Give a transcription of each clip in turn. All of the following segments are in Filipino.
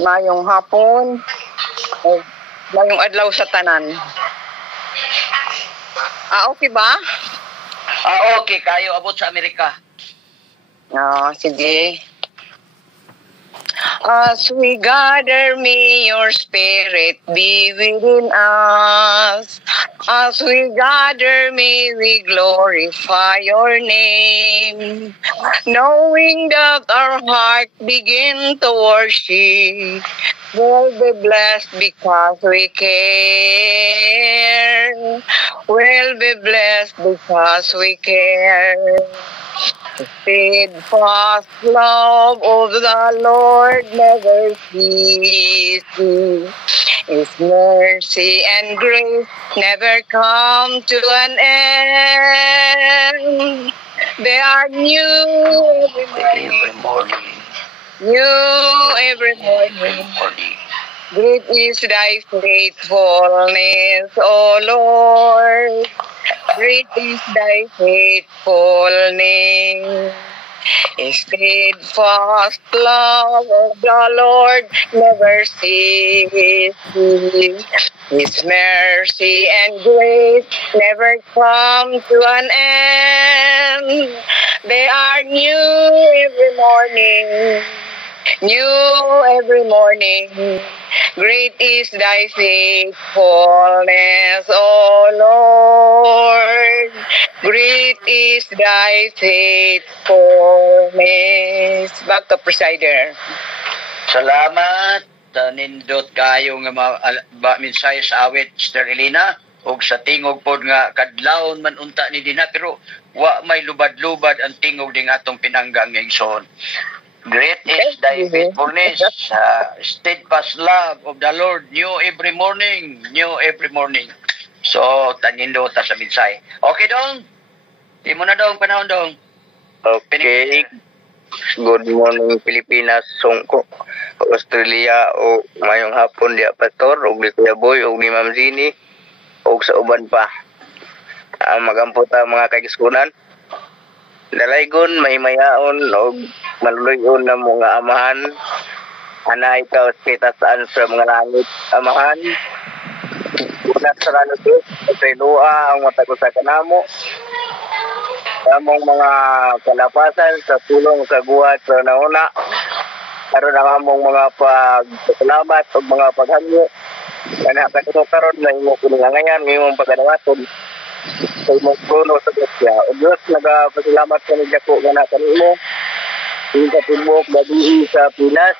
Mayong hapon. Mayong adlaw sa tanan. Okay ba? Okay, kayo abot sa Amerika. Sige. As we gather, may your spirit be within us. As we gather, may we glorify your name. Knowing that our heart begin to worship, we'll be blessed because we care. We'll be blessed because we care. The steadfast love of the Lord never ceases. His mercy and grace never come to an end. They are new every morning. New every morning. Great is thy faithfulness, O Lord. Great is thy faithfulness. Steadfast love of the Lord never ceases. His mercy and grace never come to an end. They are new every morning. New every morning. Great is thy faithfulness, O Lord. Great is thy faithfulness. Back to presider. Salamat. Nindot kayo nga minsay sa awit, Sister Elena. O sa tingog pod nga kadlawon man unta ni Dina. Pero wa may lubad-lubad ang tingog ding atong pinanggang nga igsoon. Great is thy faithfulness, steadfast love of the Lord, new every morning, new every morning. So, tanindo ta sa minsay. Okay, Dong? Di mo na, Dong, panahon, Dong. Okay. Good morning, Pilipinas, Songko, Australia, o mayong hapon, di Pastor, o di Kuya Boy, o di Ma'am Zini, o sa uban pa. Magampo ta mga kaigiskunan. Dalaygon, may mayaon, o maluloyon na mga amahan. Ana ikaw, pitasaan sa mga langit, amahan. Una sa ranot, sa ilua, ang matago sa kanamo. Among mga kalapasan sa tulong sa guwat sa nauna. Karon ang among mga pagpasalamat o mga paghanyo. Kana kanito karon na imo pinangayan, ngayong pagkadawaton. Sa imong puno sa Diyos. O Diyos, nagpasalamat ka ni Dako nga na kanimo. Yung katibok badi sa Pinas,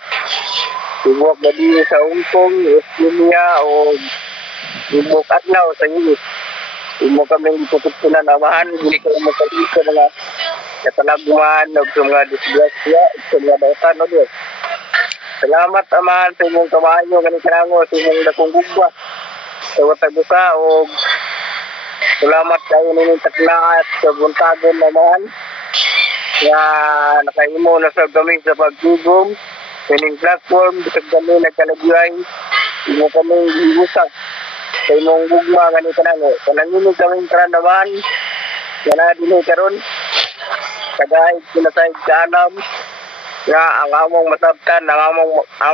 tibok badi sa Hong Kong, Australia, o tibok Atlaw sa Europe. Imo kami tututunan amahan, hindi ko makikita na katalagman o sa mga disgrasya, sa mga dautan, o Diyos. Salamat amahan sa imong kamahanyo, ganit-rango, sa imong dakong gugba, sa watag-buka, o salamat kayo nining taklaat sa buntagon naman nga nakaimo na sa kami sa pagtugom kining platform bisag kami nagkalagyan imo kami hiusa sa imong gugma ganito kanang kanangin kami karanaman nga na dinhi karon kagahit kinasayod sa alam nga ang among masabtan ang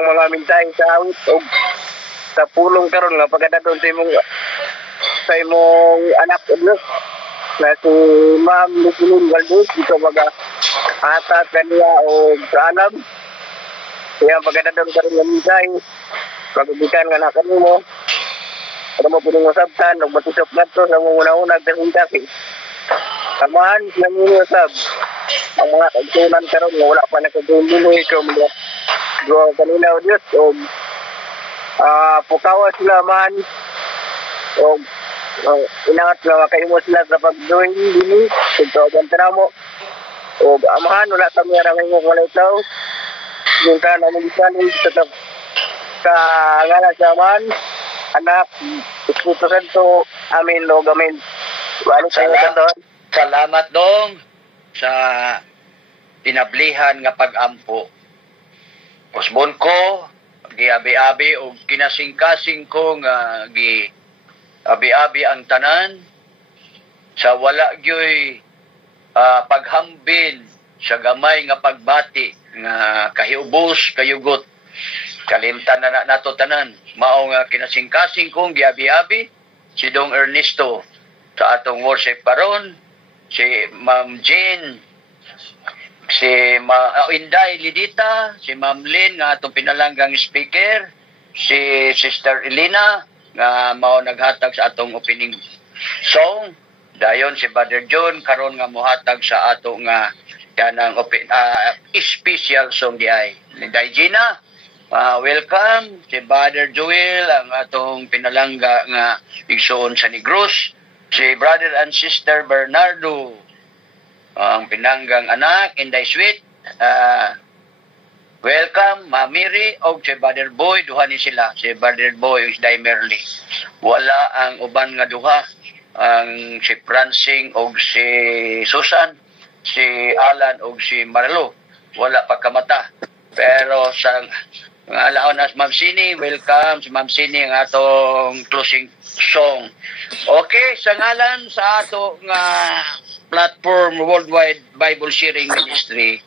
mga mintay sa awit o sa pulong karon nga pagkadadon sa imong anak Diyos na si Ma'am Nicolene Valdez ito mag-atat kaniya o sa alam kaya pagkadadon ka rin ng misay pag-ubikan nga na kanimo para mo piling masabtan o matusap na to sa mga unang-unang kasi samahan ng inyo sab ang mga kagsunan karon nga wala pa nakagulunod ito mga kanina o Diyos o pukawa sila man o inangat nga kayo sila sa pag-join din ito ang tanamo o amahan wala kami arangay mo wala ito yung ka na nag-isanin sa ngala sa amahan anak Espiritu Santo amin lo gamin salamat Dong sa pinablihan nga pag-ampo usbon ko gi-abi-abi o kinasing-kasing ko nga abi-abi ang tanan sa wala gyoy paghambin sa gamay nga pagbati nga kahiubos kayugot Kalimtan na nato tanan. Mao nga kinasingkasing kong giabi-abi si Dong Ernesto sa atong worship karon, si Ma'am Jean, si Inday Lidita, si Ma'am Lynn nga atong pinalanggang speaker, si Sister Elena nga mao naghatag sa atong opening song, dayon si Brother John karon nga mohatag sa ato nga kanang special song diay. Linday Gina, welcome si Brother Joel ang atong pinalangga nga igsoon sa Negros, si Brother and Sister Bernardo ang pinanggang anak Inday Sweet, welcome Ma'am Mary og si Brother Boy, duha ni sila, si Brother Boy ug si Day Merly. Wala ang uban nga duha, ang si Francing og si Susan, si Alan og si Marlo, wala pa kamata. Pero sa nga laon as Ma'am Sini, welcome si Ma'am Sini ang atong closing song. Okay, sa ngalan sa ato nga platform Worldwide Bible Sharing Ministry,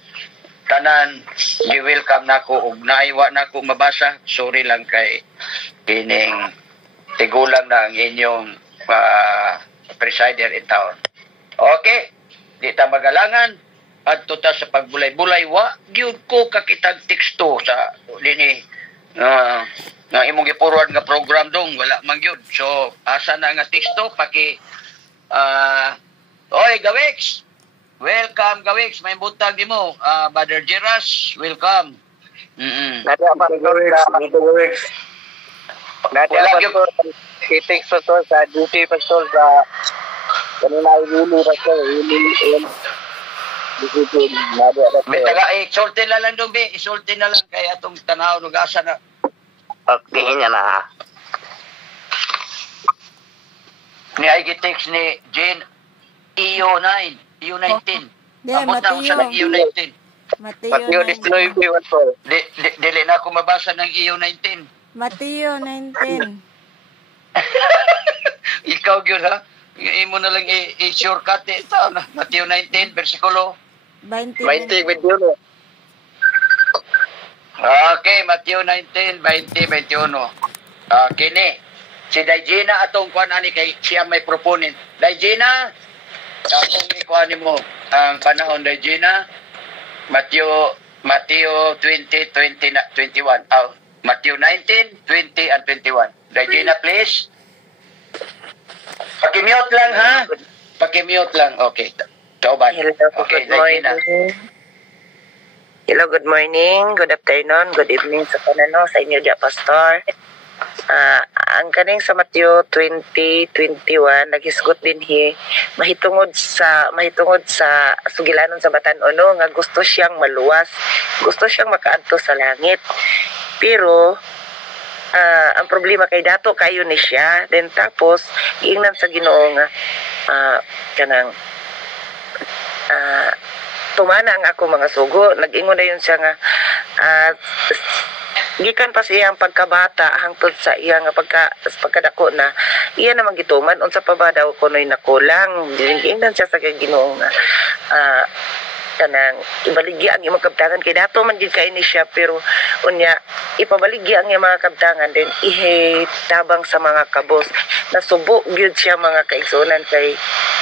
tanan gi-welcome nako ug naiwa nako mabasa. Sorry lang kay kining tigulang na ang inyong presider in town. Okay, di ta magalangan adto ta sa pagbulay-bulay. Wa gyud ko kakitag teksto sa dini nga imong gi-forward nga program dong, wala man gyud. So asa na nga teksto paki oy Gawix, welcome Gawix, may butang di mo. Brother Jeras, welcome. Nadia pastor hitting pastor sa duty pastor sa kanina Willie pastor Willie May taga isulti na lang dong, isulti na lang kay atong tanaw nugasa na. okay niya na. Ni ay gitext ni Jane EU9, EU19. Amot na ako siya ng EU19. Mateo 19 pastor. Dili na ako mabasa ng EU19. Mateo 19. Ikaw yun ha? Imo na lang i-shortcut ito na. Mateo 19, versikulo 20. Okay, Mateo 19, 20, 21. Kini, si Daigina atong kuan ani kay siya may proponent. Daigina, atong ikuan mo ang panahon Daigina, Mateo 20, 20, 21. Mateo 19, 20, and 21. Daigina, please. Pakimute lang ha. Pakimute lang. Okay. Kauban. Okay, Daigina. Hello, good morning, good afternoon, good evening sa kanano sa inyo dia pastor. Ang kaning sa Mateo 20:21 nagisgot din mahitungod sa sugilanon sa batan-ono nga gusto siyang maluwas, gusto siyang makaadto sa langit. Pero ang problema kay dato kayo ni siya, then tapos giingnan sa Ginoo nga kanang tumana ang ako mga sugo. Nag-ingon na yun siya nga gikan pa siya ang pagkabata hangtod sa iya nga pagkadako na iya naman gituman unsa pa ba daw kunoy nakulang. Giingnan siya sa Ginoo nga kanang ibaligya ang imong kabtangan kay dato man gid kay ni siya, pero unya ipabaligya ang imong mga kabtangan din ihitabang sa mga kabos. Nasubo gyud siya mga kaigsunan kay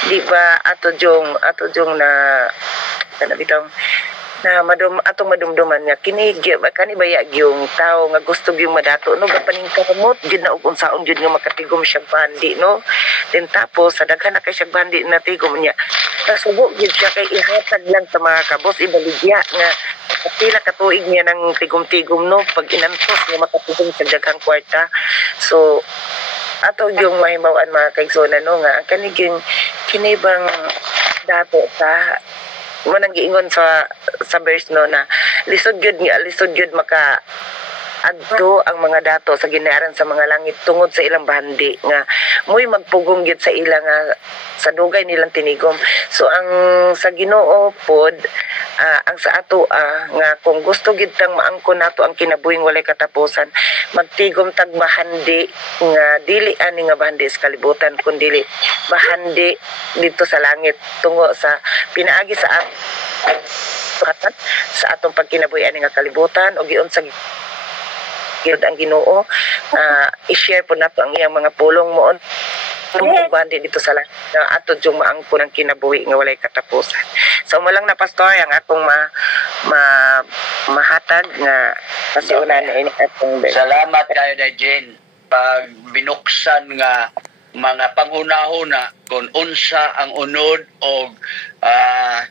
di ba ato jong na kanabitang na atong madumduman nga kani baya yung tao nga gusto gyung madato no gapaningkamot gid na ug unsaon gyud nga makatigom siya bandi no. Then tapos sa daghan na kay siya bandi na tigom niya nasubo gyud siya kay ihatag lang sa mga kabos ibaligya nga pila ka tuig niya nang tigom-tigom no pag inantos nga makatigom sa daghang kwarta. So ato yung mahibawan mga kaigsonan no nga kini bang dato sa manang giingon sa verse no na lisod gyud maka adto ang mga dato sa ginaran sa mga langit tungod sa ilang bandi nga moy magpugong gyud sa ilang sa dugay nilang tinigom. So ang sa Ginoo pod ang sa ato nga kung gusto gid tang maangkon nato ang kinabuhing walay katapusan, magtigom tag bahandi nga dili ani nga bahandi sa kalibutan kundi bahandi dito sa langit tungo sa pinaagi sa atong pagkinabuhi ani nga kalibutan o giun sa yun ang Ginoo. I-share po nato ang iyang mga pulong mo bandi dito sa langit na ato yung maangko ng kinabuhi nga walay katapusan. So mo lang na pastor ang atong mahatag nga pasiunan na ini atong Salamat kayo na Jen pag binuksan nga mga panghunahuna kung unsa ang unod o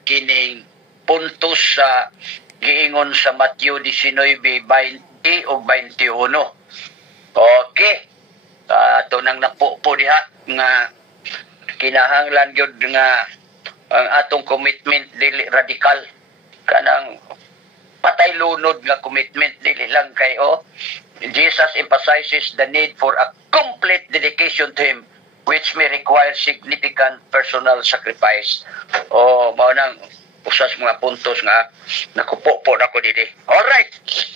kining puntos sa giingon sa Matthew 19:20 o 21. Okay. Ito nang napupo diha nga kinahanglan gyud nga ang atong commitment dili radikal kanang patay lunod nga commitment dili lang kay Jesus emphasizes the need for a complete dedication to Him which may require significant personal sacrifice. Mao nang usas mga puntos nga nakupo-po na ko didi. Alright,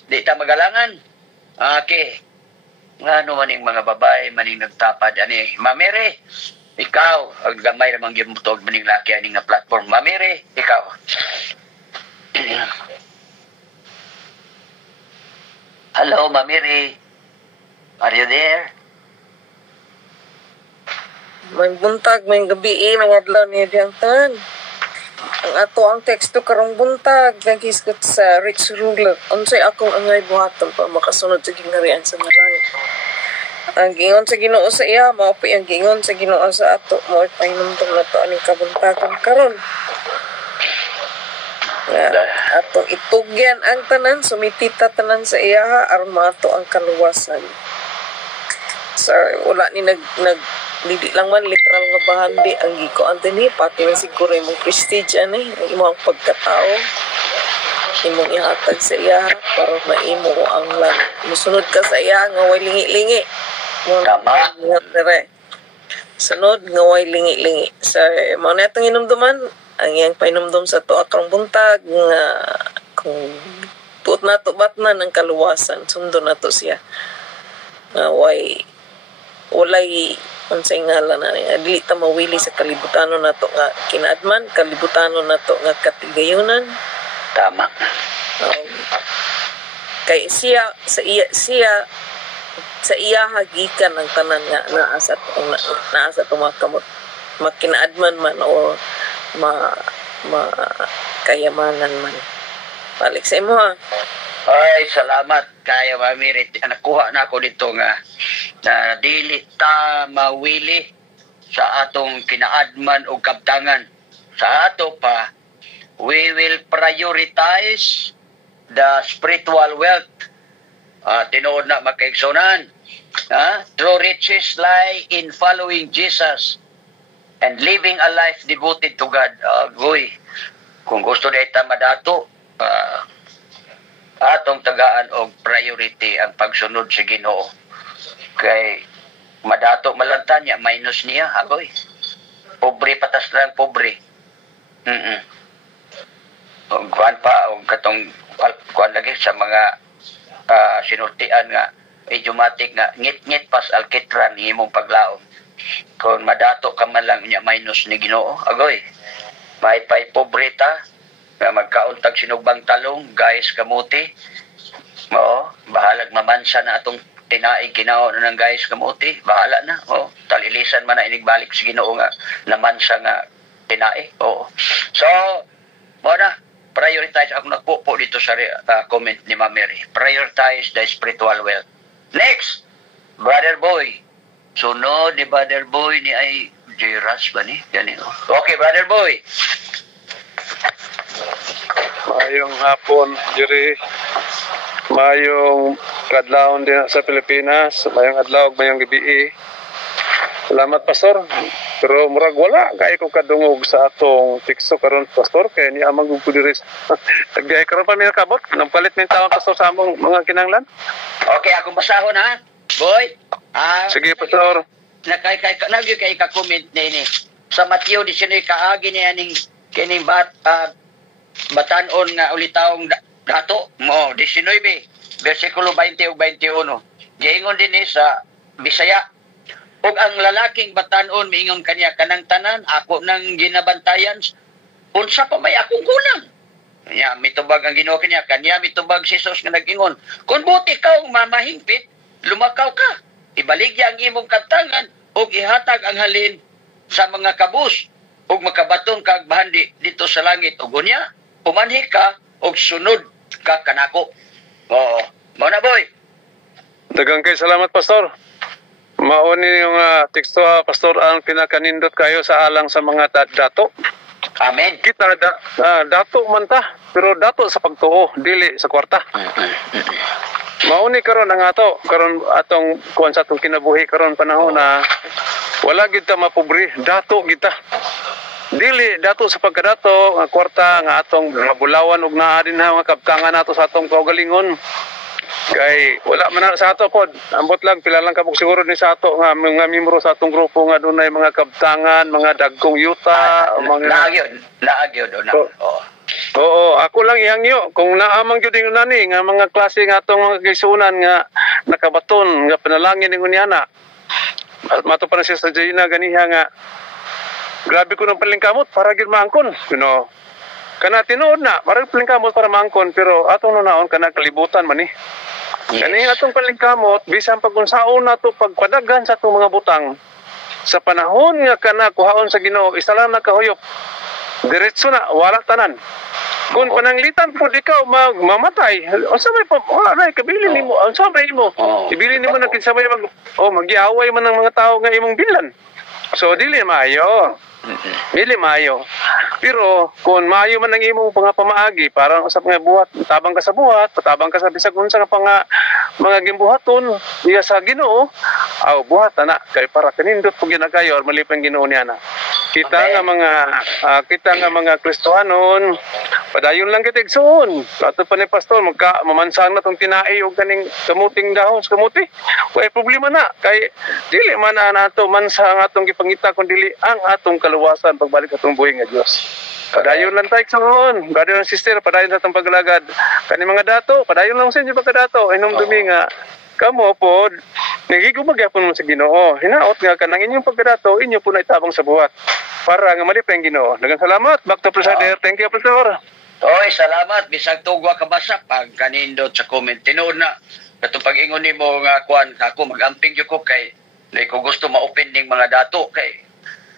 di ta magalangan. Okay. Nga ano maning mga babae, maning nagtapad, Mamere, ikaw, ang gamay namang yung mutog maning laki, aning nga platform. Mamere, ikaw. Hello, Mamere. Are you there? May buntag, may gabi, may adlaw niya diyang tan. Ang ato ang teksto karong buntag, naghisgot sa Rich Ruler. Unsay akong angay buhaton pa makasunod sa gingharian sa langit. Ang gingon sa Ginoo sa iya, mao pa ang gingon sa Ginoo sa ato, mao pahinumdum na to aning kabuntagan karon. Ato itugyan ang tanan, sumitita tanan sa iya aron maato ang kaluwasan. Sir, wala ni dili lang man literal nga bahandi ang giko antini pati na siguro imong prestige ang imong pagkatao imong ihatag sa iya para maimo ang lang musunod ka sa iya nga way lingi-lingi tama sunod nga way lingi-lingi sa mao na itong inumduman ang iyang painumdum sa to akong buntag nga kung tuot na to batnan ang kaluwasan sundo na to siya nga walay unsay ngalan na dili ta mawili sa kalibutanon nato nga kinaadman kalibutanon nato nga katigayunan tama kay siya sa iya hagikan ang tanan nga naasa mga kamot makinaadman man o kayamanan man balik sa imo ha. Ay, salamat kayo, Mamirit. Nakuha na ako dito nga na dili ta mawili sa atong kinaadman o kabtangan. Sa ato pa, we will prioritize the spiritual wealth. Tinuod na makaigsunan. True riches lie in following Jesus and living a life devoted to God. Kung gusto na ita madato, atong tagaan og priority ang pagsunod sa Ginoo kay madato malantan niya minus niya agoy pobre patas lang pobre og kuan pa og katong kuan lagi sa mga sinultian nga idiomatic nga ngit-ngit pas alkitran imong paglaom kung madato ka man lang niya minus ni Ginoo agoy may pobre ta na magkauntag sinugbang talong, guys, kamuti. Bahalag mamansa na atong tinaig kinao ng guys, kamuti. Bahala na. Talilisan man na inigbalik sa Ginoo nga namansa nga tinaig. So, na, prioritize. Ako nagpupo dito sa comment ni Ma'am Mary. Prioritize the spiritual wealth. Next, Brother Boy. Sunod ni Brother Boy ni ay J-Ras ba ni? Ganito. Okay, Brother Boy. Mayong hapon, Jerry. Mayong kadlawon din sa Pilipinas. Mayong adlaw, mayong gabi. Salamat, Pastor. Pero murag wala. Kaya ko kadungog sa atong tikso karon Pastor. Kaya ni amang gugudiris. Nagbihay karon pa may nakabot. Nagpalit may tawang Pastor sa among mga kinanglan. Okay, akong basahon ha. Boy. Sige, Pastor. Nagyo kay ka-comment na ini. Sa Matthew 19 kaagi niya kining batanon nga ulitaong dato mo 19 bersikulo 20 ug 21 giingon din sa Bisaya ug ang lalaking batanon miingon kaniya kanang tanan ako nang ginabantayan unsa pa may akong kulang Nya mitubag ang Ginoo kanya mitubag si Jesus nga nag-ingon, kung buti ka mamahingpit, lumakaw ka. Ibaligya ang imong kabtangan ug ihatag ang halin sa mga kabus ug makabaton kag bahandi dito sa langit ug unya pumanhi ka ug sunod ka kanako. Oo. Mao na boy. Daghang kay salamat pastor. Mao ni yung teksto pastor ang pinakanindot kayo sa alang sa mga dato. Amen. Kita dato man ta, pero dato sa pagtuo, dili sa kwarta. Mauni karon ang karon atong kuan sa atong kinabuhi karon panahon na wala gid ta mapobre, dato kita. Dili dato sa pagkadato nga kwarta nga atong mabulawan ug naa din nga kabtangan nato sa atong kaugalingon. Kay wala man sa ato pod, ambot lang pila lang kabuk siguro ni sa ato nga mga miyembro sa atong grupo nga dunay mga kabtangan, mga dagkong yuta, mga laag yun. Oo, ako lang ihangyo kung naamang gyud ning nani nga mga klase nga atong mga kaisunan nga nakabaton nga panalangin ning unyana. Mato pa na siya sa Jaina ganiha nga grabe ko ng palingkamot para gyud maangkon, kana tinuod na para palingkamot para maangkon pero atong nunaon kana kalibutan man ni. Kani atong palingkamot bisan pag unsaon nato pagpadagan sa atong mga butang sa panahon nga kana kuhaon sa Ginoo isa lang nakahuyop. Diretso na wala tanan. Kung pananglitan po ikaw mamatay, unsa may wala kabili nimo, unsa may imo? Ibili nimo na kinsa may magiaway man ng mga tao nga imong bilan. So dili maayo. Dili maayo. Pero kung maayo man ang imong pamaagi, parang usap nga buhat, tabang ka sa buhat, patabang ka sa bisag unsa nga mga gimbuhaton iya sa Ginoo, buhat ana kay para kanindot pug ginagayo or malipay Ginoo niya na. Kita nga mga Kristohanon, padayon lang kita igsoon. Ato pa ni pastor mamansang na tong tinai og kaning kamuting dahon sa kamuti. Way problema na kay dili man nato mansang atong gipangita kun dili ang atong kaluwasan pagbalik atong buhi nga Dios. Padayon lang tayo igsoon. Brother and sister, padayon sa atong paglagad. Kani mga dato, padayon lang sa inyo pagkadato. Inom dumi nga kamo pod nagigumagapon mo sa Ginoo. Hinaot nga kanang inyong pagkadato, inyo po na itabang sa buhat para nga malipay ang Ginoo. Daghang salamat. Back to Presider. Thank you, Pastor. Oy, salamat. Bisag tugwa ka basa pag kanindot sa comment. Tinuod na. Kato pag-ingon nimo nga kuan ako magamping jud ko kay nay ko gusto ma-open ning mga dato kay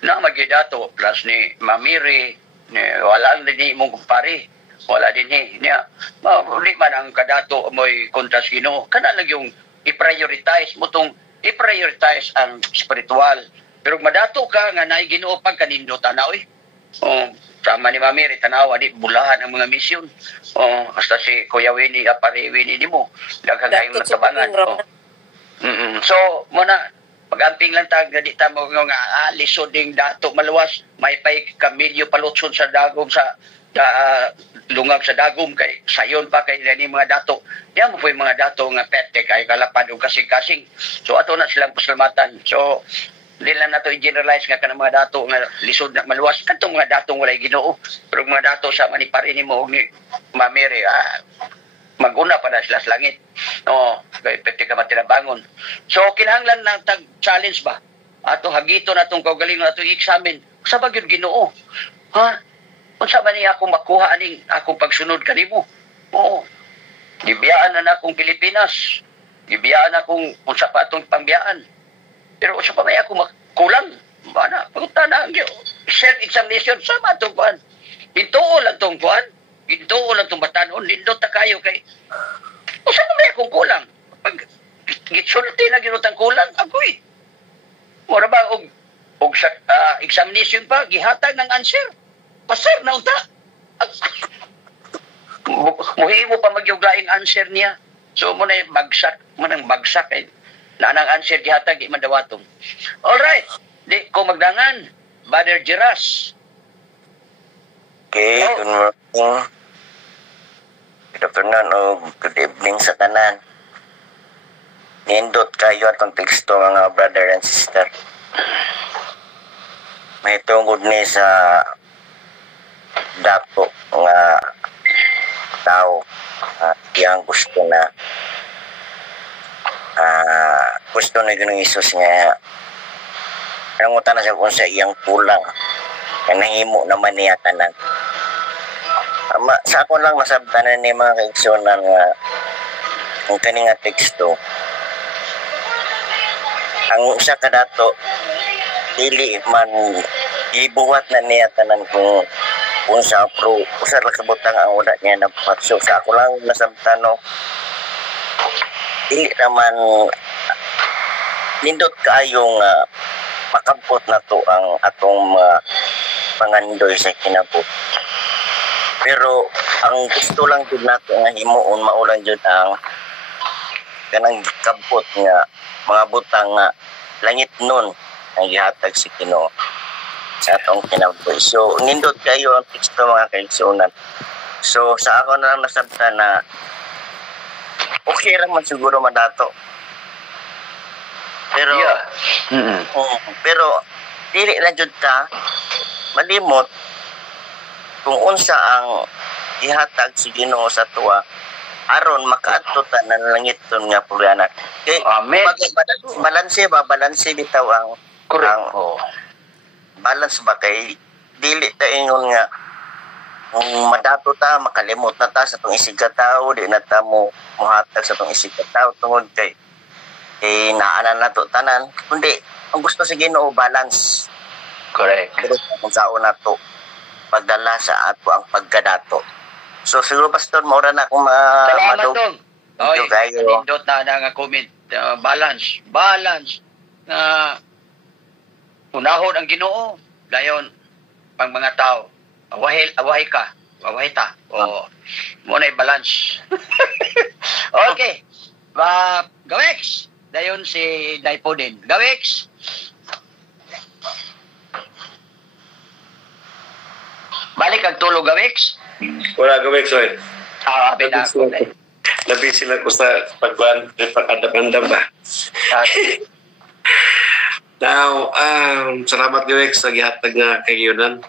na magidato plus ni Mamiri ni wala din mong kumpare. Wala din niya. Muli man ang kadato mo'y kontra sa Ginoo. Kana lang yung i-prioritize mo tong i-prioritize ang spiritual. Pero madato ka nga naay Ginoo pag kanindot tanaw sama ni Mamiri tanawa di bulahan ang mga misyon. Hasta si Kuya Winnie apare Winnie nimo daghang kayong natabangan. So muna pag-amping lang tag di ta mo nga lisod ding dato maluwas may pay kamilyo palutson sa dagom sa lungag sa dagom kay sayon pa kay ni mga dato. Yan mo po yung mga dato nga pete kay kalapad o kasing-kasing. So ato na silang pasalamatan. So dili lang nato i-generalize nga kanang mga dato nga lisod na maluwas kadtong mga datong walay Ginoo. Pero mga dato sa manipari nimo og ni Mamiri maguna pa na sila sa langit. Kay pete ka matinabangon. So kinahanglan na tag challenge ba? Ato hagito na tong kaugalingon ato i-examine. Sa bagyod Ginoo. Unsa man niya ako makuha aning akong pagsunod kanimo? Gibiyaan na akong Pilipinas. Gibiyaan akong unsa pa atong pangbiyaan. Pero unsa pa may ako makulang? Bana, pagta na ang self-examination sa atong kuan. Hintuo lang tong kuan. Hintuo lang tong batanon. Lindot ta kayo kay unsa pa may akong kulang? Pag gitsulti na ginutang kulang, agoy. Mura ba og examination pa gihatag ng answer? Pasir na unta. Muhimo pa magyuglaing answer niya. So mo na bagsak kay nanang answer gihatag di madawatong. All right. Di ko magdangan. Brother Jiras. Okay, good morning. Good afternoon o good evening sa tanan. Nindot kayo atong teksto mga brother and sister. May tungkod ni sa dato nga tao yang gusto na Ginoong Hesus nga nangutan na siya kung sa iyang kulang nga nahimo naman niya tanan Sa ako lang masabtanan ni mga kaigsunan nga ang kani nga teksto. Ang usa ka dato dili man ibuhat na niya tanan kung unsa pro usa ra kabutang ang uda niya na patso. Sa ako lang nasabtano dili naman nindot kaayo nga makampot na to ang atong pangandoy sa kinabut. Pero ang gusto lang jud nato nga himuon maulan jud ang kanang kampot nga mga butang nga langit nun ang gihatag si Ginoo sa atong kinabuhi. So nindot kayo ang teksto mga kaigsunan. So sa ako na lang nasabtan na okay ra man siguro madato. Pero pero dili lang jud ta malimot kung unsa ang ihatag si Ginoo sa tuwa aron makaadto ta ng langiton nga pulyanan. Kay Amen. Balanse bitaw ang Correct. Balance ba kay dili ta ingon nga kung madato ta makalimot na ta sa tong isig ka tawo, di na ta mo muhatag sa tong isig ka tawo tungod kay naanan na to tanan, kundi ang gusto sa Ginoo balance. Correct. Pero kung saan na to pagdala sa ato ang pagkadato. So siguro pastor maura na akong Salamat dong. Oy, kayo. nindot na nga comment. Balance na unahon ang Ginoo dayon pang mga tao. Awahay ta. O mo na balance. Okay. Gawex. Dayon si Daipo din. Gawex. Balik ang tulog, Gawex. Wala gawin, sorry. Pinag ko na. Labi sila ko sa pag-andam ba? Now, salamat gawin sa gihatag nga kayunan.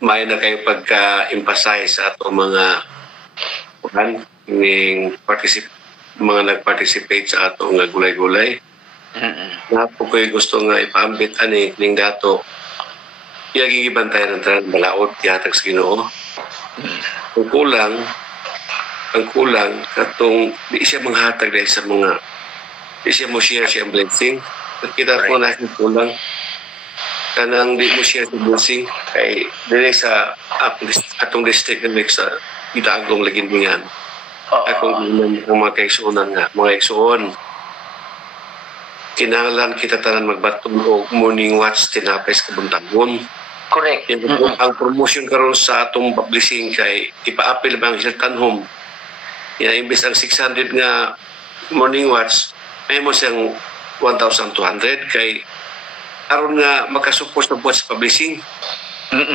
May na kayo pagka-emphasize sa ato mga mga nag-participate sa ato nga gulay-gulay. Napo ko'y gusto nga ipaambit ani ning dato gigibantayan ng tanan balaod gihatag sa Ginoo. Ang kulang katong di siya manghatag dahil sa mga di siya mo share siya blessing. Kita ko na kulang kanang di mo share sa blessing kay dili sa atong district ng sa Itagong Lagindingan. Akong mga kaigsuonan nga mga igsuon kinahanglan kita tanan magbatong og morning watch tinapay sa kabuntagon. Correct. Ang promotion karon sa atong publishing kay ipa-appeal ba ang Hilton Home. Imbes ang 600 nga morning watch, may mo siyang 1,200 kay aron nga makasupport sa buhat sa publishing.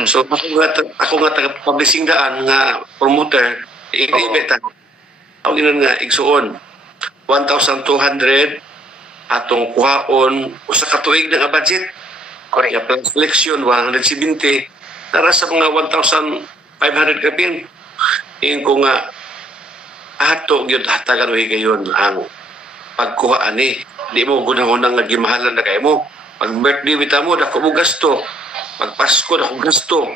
So ako nga taga-publishing daan nga promoter, i-ibeta. Ang inon nga igsuon 1,200 atong kuhaon usa ka tuig na nga budget. Correct. Ya plus selection 170 tara sa mga 1,500 kapin. Ingin ko nga ato gyud hatagan wi gayon ang pagkuha ani. Di mo gunahon nga gimahalan na kay mo. Pag birthday bita mo dako mo gasto. Pag Pasko dako gasto.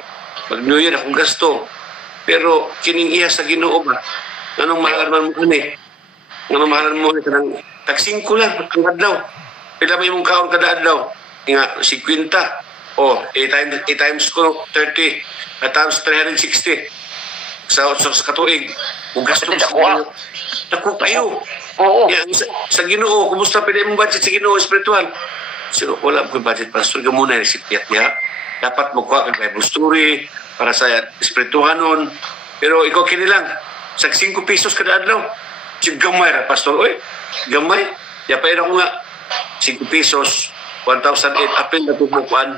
Pag New Year dako gasto. Pero kining iya sa Ginoo ba? Anong mahalan man mo ani? Anong mahalan mo ni kanang tagsing ko lang ang adlaw. Pila ba imong kaon kada adlaw? Nga 50 o 8 times ko 30 at times 360 sa katuig ug gasto dako kayo. Sa Ginoo kumusta pila imong budget sa Ginoo espiritual? So wala ko budget pastor ka muna si Piat niya dapat magkuha kag Bible story para sa espirituhanon pero ikaw kinilang sa 5 pesos kada adlaw gamay ra pastor oy gamay ya pa ira ko nga 5 pesos 1,008 apil na tubukuan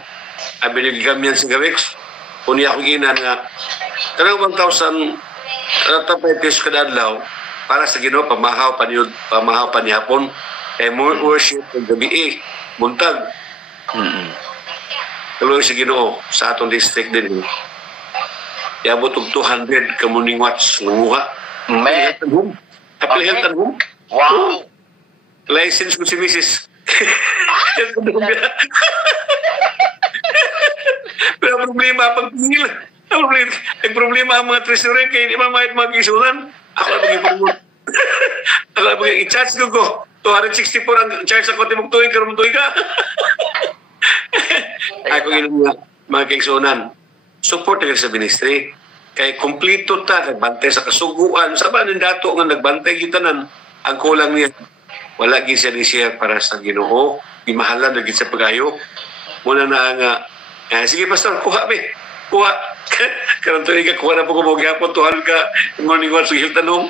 abili gamyan sa Gawex kunya akong inan nga kanang 1,000 pesos kada adlaw para sa Ginoo pamahaw pa ni hapon kay more worship ng gabi buntag tuloy sa Ginoo sa atong district din yabot og 200 ka morning watch nanguha apil Hilton Home. Wow. License ko si Mrs. Pero problema pagpingil. Ang problema ang mga treasurer kay di mamahit mga kisunan. Ako lang mag-promote. Ako lang i-charge ko. 264 ang charge ako timog tuig karon tuig ka. Ako yun mga kisunan. Support ka sa ministry. Kay kompleto ta nagbantay sa kasuguan. Saba ning dato nga nagbantay kita nan. Ang kulang niya wala gyud siya ni-share para sa Ginoo. Imahalan na gyud sa pagayo. Muna na nga sige pastor kuha be. Kuha. Karang tuloy ka, kuha na po ko magyapon, tuhal ka, morning one, sugil tanong.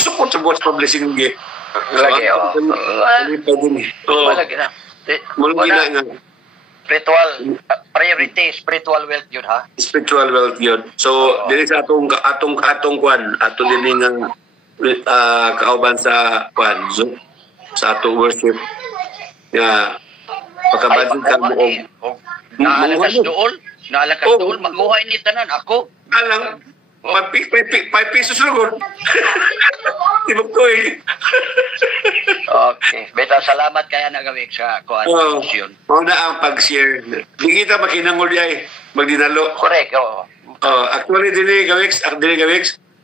Support sa boss publishing ng gift. Lagi, Malagi na. Malagi na nga. Spiritual, priority, spiritual wealth yun, ha? Spiritual wealth yun. So, dili sa atong kwan, ato din ng kauban sa kwan, sa atong worship. Pagkabadin ka mo. Naalakas doon, maguhay ni tanan ako. Alang, 5 pesos lang. Tibok ko eh. Okay. Beta, salamat kaya nagawik sa koalisyon. Na ang pag-share. Di kita makinangol ay magdinalo. Correct, oo. Actually, dili gawiks,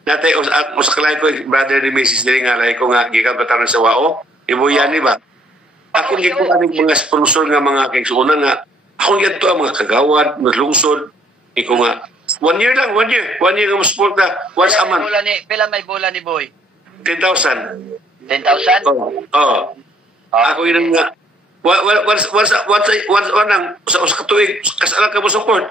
natay usaklay ko, brother ni Mrs. Dili nga, ko nga, gikan patanon sa wao. Ibuyani ba? Ako hindi ko kaming mga sponsor nga mga kaigsuunan nga, ako yan to ang mga kagawad, mga lungsod. Iko nga, 1 year lang, 1 year. 1 year nga support na, once a month. Pila may bola ni Boy? 10,000. 10,000? Oo. Ako yun nga, once lang, sa katuig, kasalan ka mo support.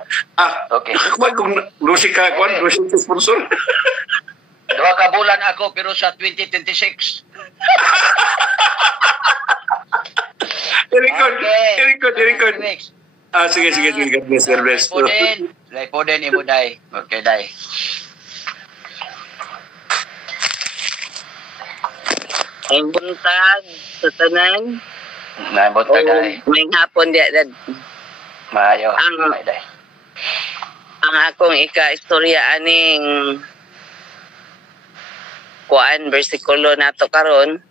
Okay. Nakakuha kung grocery ka, grocery sponsor. 2 ka bulan ako, pero sa 2026. Record. Sige. God bless. Lay po din, imo day. Okay, day. Ang buntag sa tanan. Buntag, day. May hapon diya. Maayo. Ang akong ika-istorya aning kuan bersikulo nato karon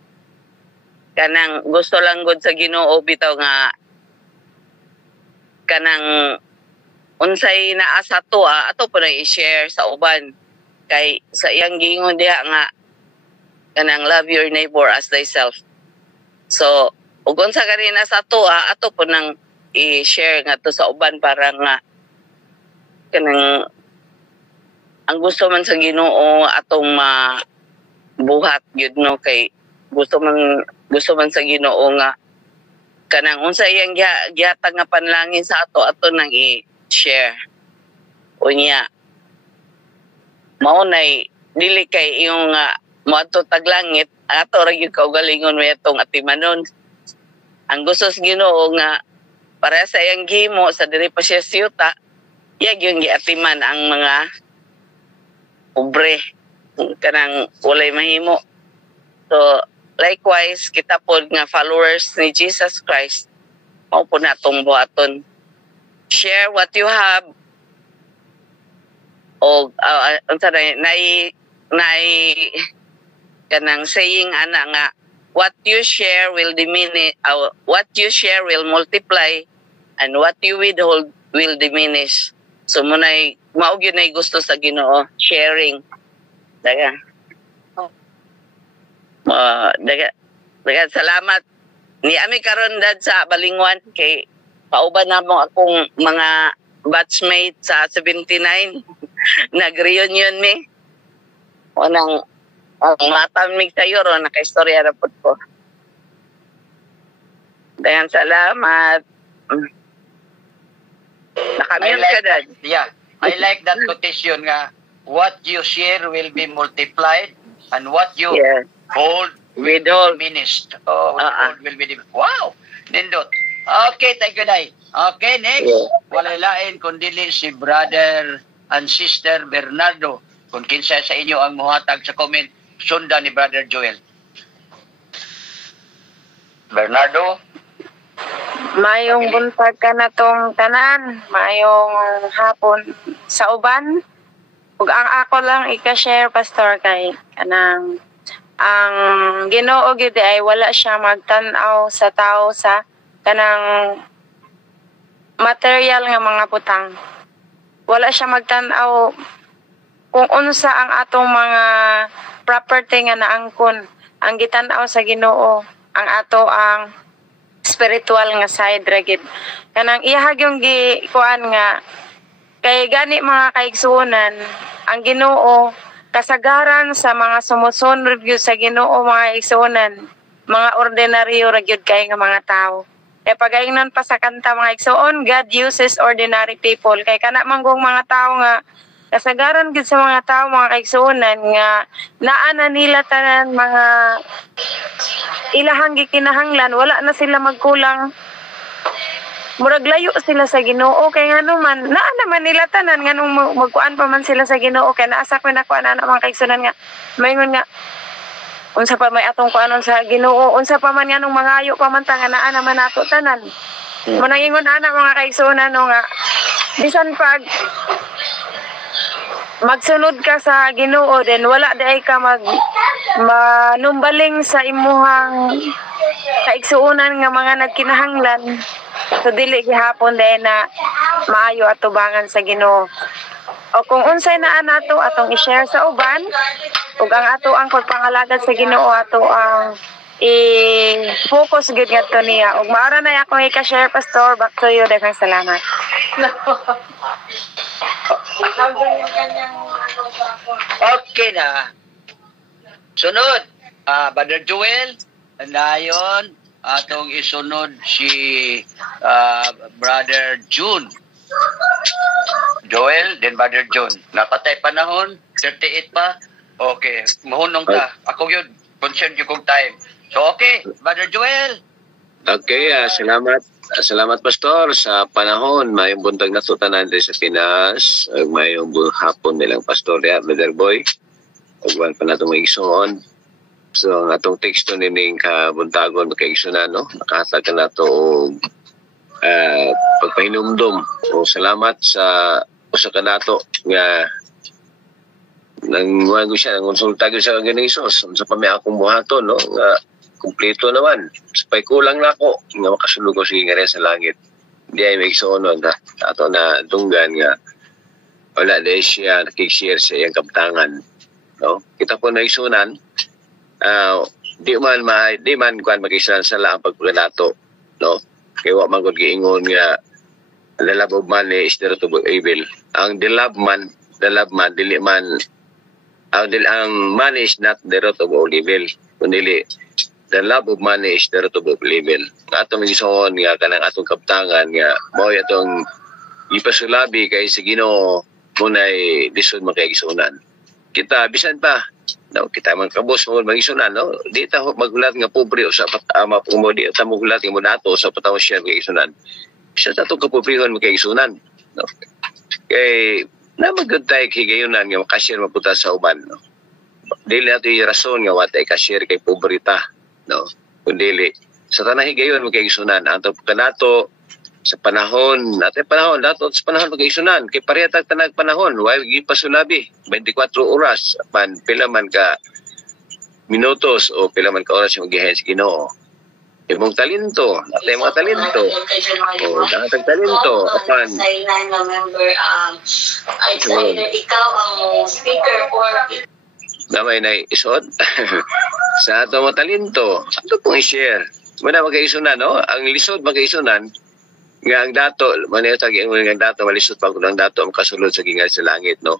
kanang gusto lang gud sa Ginoo bitaw nga kanang unsay naa sa ato pa na i-share sa uban kay sa iyang giingon diha nga kanang love your neighbor as thyself. So ug unsa ka rin sa ato po nang i-share nga to sa uban para nga kanang ang gusto man sa Ginoo atong buhat gyud no kay gusto man sa Ginoo nga kanang unsa iyang gihatag nga panlangin sa ato nang i-share. Unya mao nay dili kay iyong moadto taglangit ato ra gyud kaugalingon mo atong atimanon. Ang gusto sa Ginoo nga para sa iyang gihimo sa diri pa siya siyuta iya gyud giatiman ang mga pobre kanang walay mahimo. So likewise kita pod nga followers ni Jesus Christ mao po natong buhaton share what you have o unsa nay kanang saying ana nga what you share will diminish what you share will multiply and what you withhold will diminish. So munay mao gyud nay gusto sa Ginoo sharing daga salamat ni ami karon dad sa Balingwan kay pauban na mo akong mga batchmate sa 79 nag-reunion mi unang matamig tayo ron naka-istorya na po ko. Dayan salamat. Nakamute ka dad. Yeah, I like that quotation nga what you share will be multiplied and what you hold will be diminished. Hold will be diminished. Wow! Nindot. Okay, thank you, Day. Okay, next. Walay lain kundili si brother and sister Bernardo. Kung kinsa sa inyo ang muhatag sa comment, sundan ni Brother Joel. Bernardo? Mayong buntag ka na tong tanan. Mayong hapon sa uban. Ug ang ako lang ika-share pastor kay kanang ang Ginoo gid ay wala siya magtan-aw sa tao sa kanang material nga mga butang. wala siya magtan-aw kung unsa ang atong mga property nga naangkon. Ang gitan-aw sa Ginoo ang ato ang spiritual nga side ra gid. Kanang iyahag yung kuan nga kay gani mga kaigsuonan ang Ginoo kasagaran sa mga sumusunod gyud sa Ginoo mga igsuonan, mga ordinaryo ra gyud kay nga mga tao. Kay pagaingnon pa sa kanta mga igsuon, God uses ordinary people. Kay kana manggong mga tao nga kasagaran gyud sa mga tao mga kaigsuonan nga naa na nila tanan mga ilahang gikinahanglan, wala na sila magkulang. Murag layo sila sa Ginoo kay ngano man naa naman nila tanan nganong magkuan pa man sila sa Ginoo kay naasa ko na kuan ana mga kaigsuonan nga mayngon nga unsa pa may atong kuanon sa Ginoo, unsa pa man nganong mangayo pa man ta nga naa naman nato tanan. Manangingon ana mga kaigsuonan no nga bisan pag magsunod ka sa Ginoo din wala day ka manumbaling sa imuhang kaigsuonan nga mga nagkinahanglan. So dili gihapon din na maayo atubangan sa Ginoo. O kung unsay naa nato atong i-share sa uban ug ang ato ang pagpangalagad sa Ginoo ato ang i-focus gud ngadto niya. Ug maara na akong i-share pastor, back to you. Daghang salamat. Okay na. Sunod, Brother Joel, nayon atong isunod si Brother June. Joel, then Brother June. Napatay panahon, 38 pa. Okay, mahunong ka. Ako yun, concerned yung kong time. So okay, Brother Joel. Okay, salamat. Salamat Pastor sa panahon. Mayong buntag na tanan din sa Pinas. Mayong hapon nilang Pastor ya, Brother Boy. Ugwan pa na itong maigsoon. So, ang atong teksto nining kabuntagon, makaigsunan, no? Nakahatag ka na ito pagpahinumdum. O salamat sa usa ka nato nga nang wago siya, nang konsulta ko sa ganang Isos. Sa pami akong buhaton, no? Nga kumpleto naman. Sapay kulang na ako nga makasulog ko sige nga sa langit. Hindi ay maigsoon na ato na tunggan nga wala dahil siya nakikishare sa iyang kaptangan. No? Kita po na isunan, di man kuan mag-islan sa laang pagpaganato, no? Kaya wa man gud giingon nga the love of money is the root of evil. Ang the love man dili man ang money is not the root of all evil. Kundi the love of money is the root of all evil. Atong gisuon nga kanang atong kaptangan nga mao atong ipasulabi kay sa Ginoo munay lisod makigisunan. Kita bisan pa no, kita man kabos mo magisunan, no? Di ta maghulat nga pobre sa ama mo di ta maghulat nga modato sa pataw siya magisunan. Bisa ta to kapobrehon magisunan, no? Kay na magud tay kigayunan nga makashare maputa sa uban, no? Dili ato yung rason nga watay kashare kay pobreta, no? Kundi sa tanang higayon magigisunan anto kanato sa panahon dato sa panahon magigisunan kay parehas tanang panahon while gipasulabi 24 oras man pila man ka minutos o pila man ka oras yung gihen sa Ginoo. Imong talento, natay mga talento. O datang talento apan ikaw ang speaker or damay na isod sa ato mga talento ato pong i-share muna magkaisunan, no? Ang lisod magkaisunan nga ang dato manay tagi ang dato malisod pag ang dato makasulod sa gingal sa langit, no?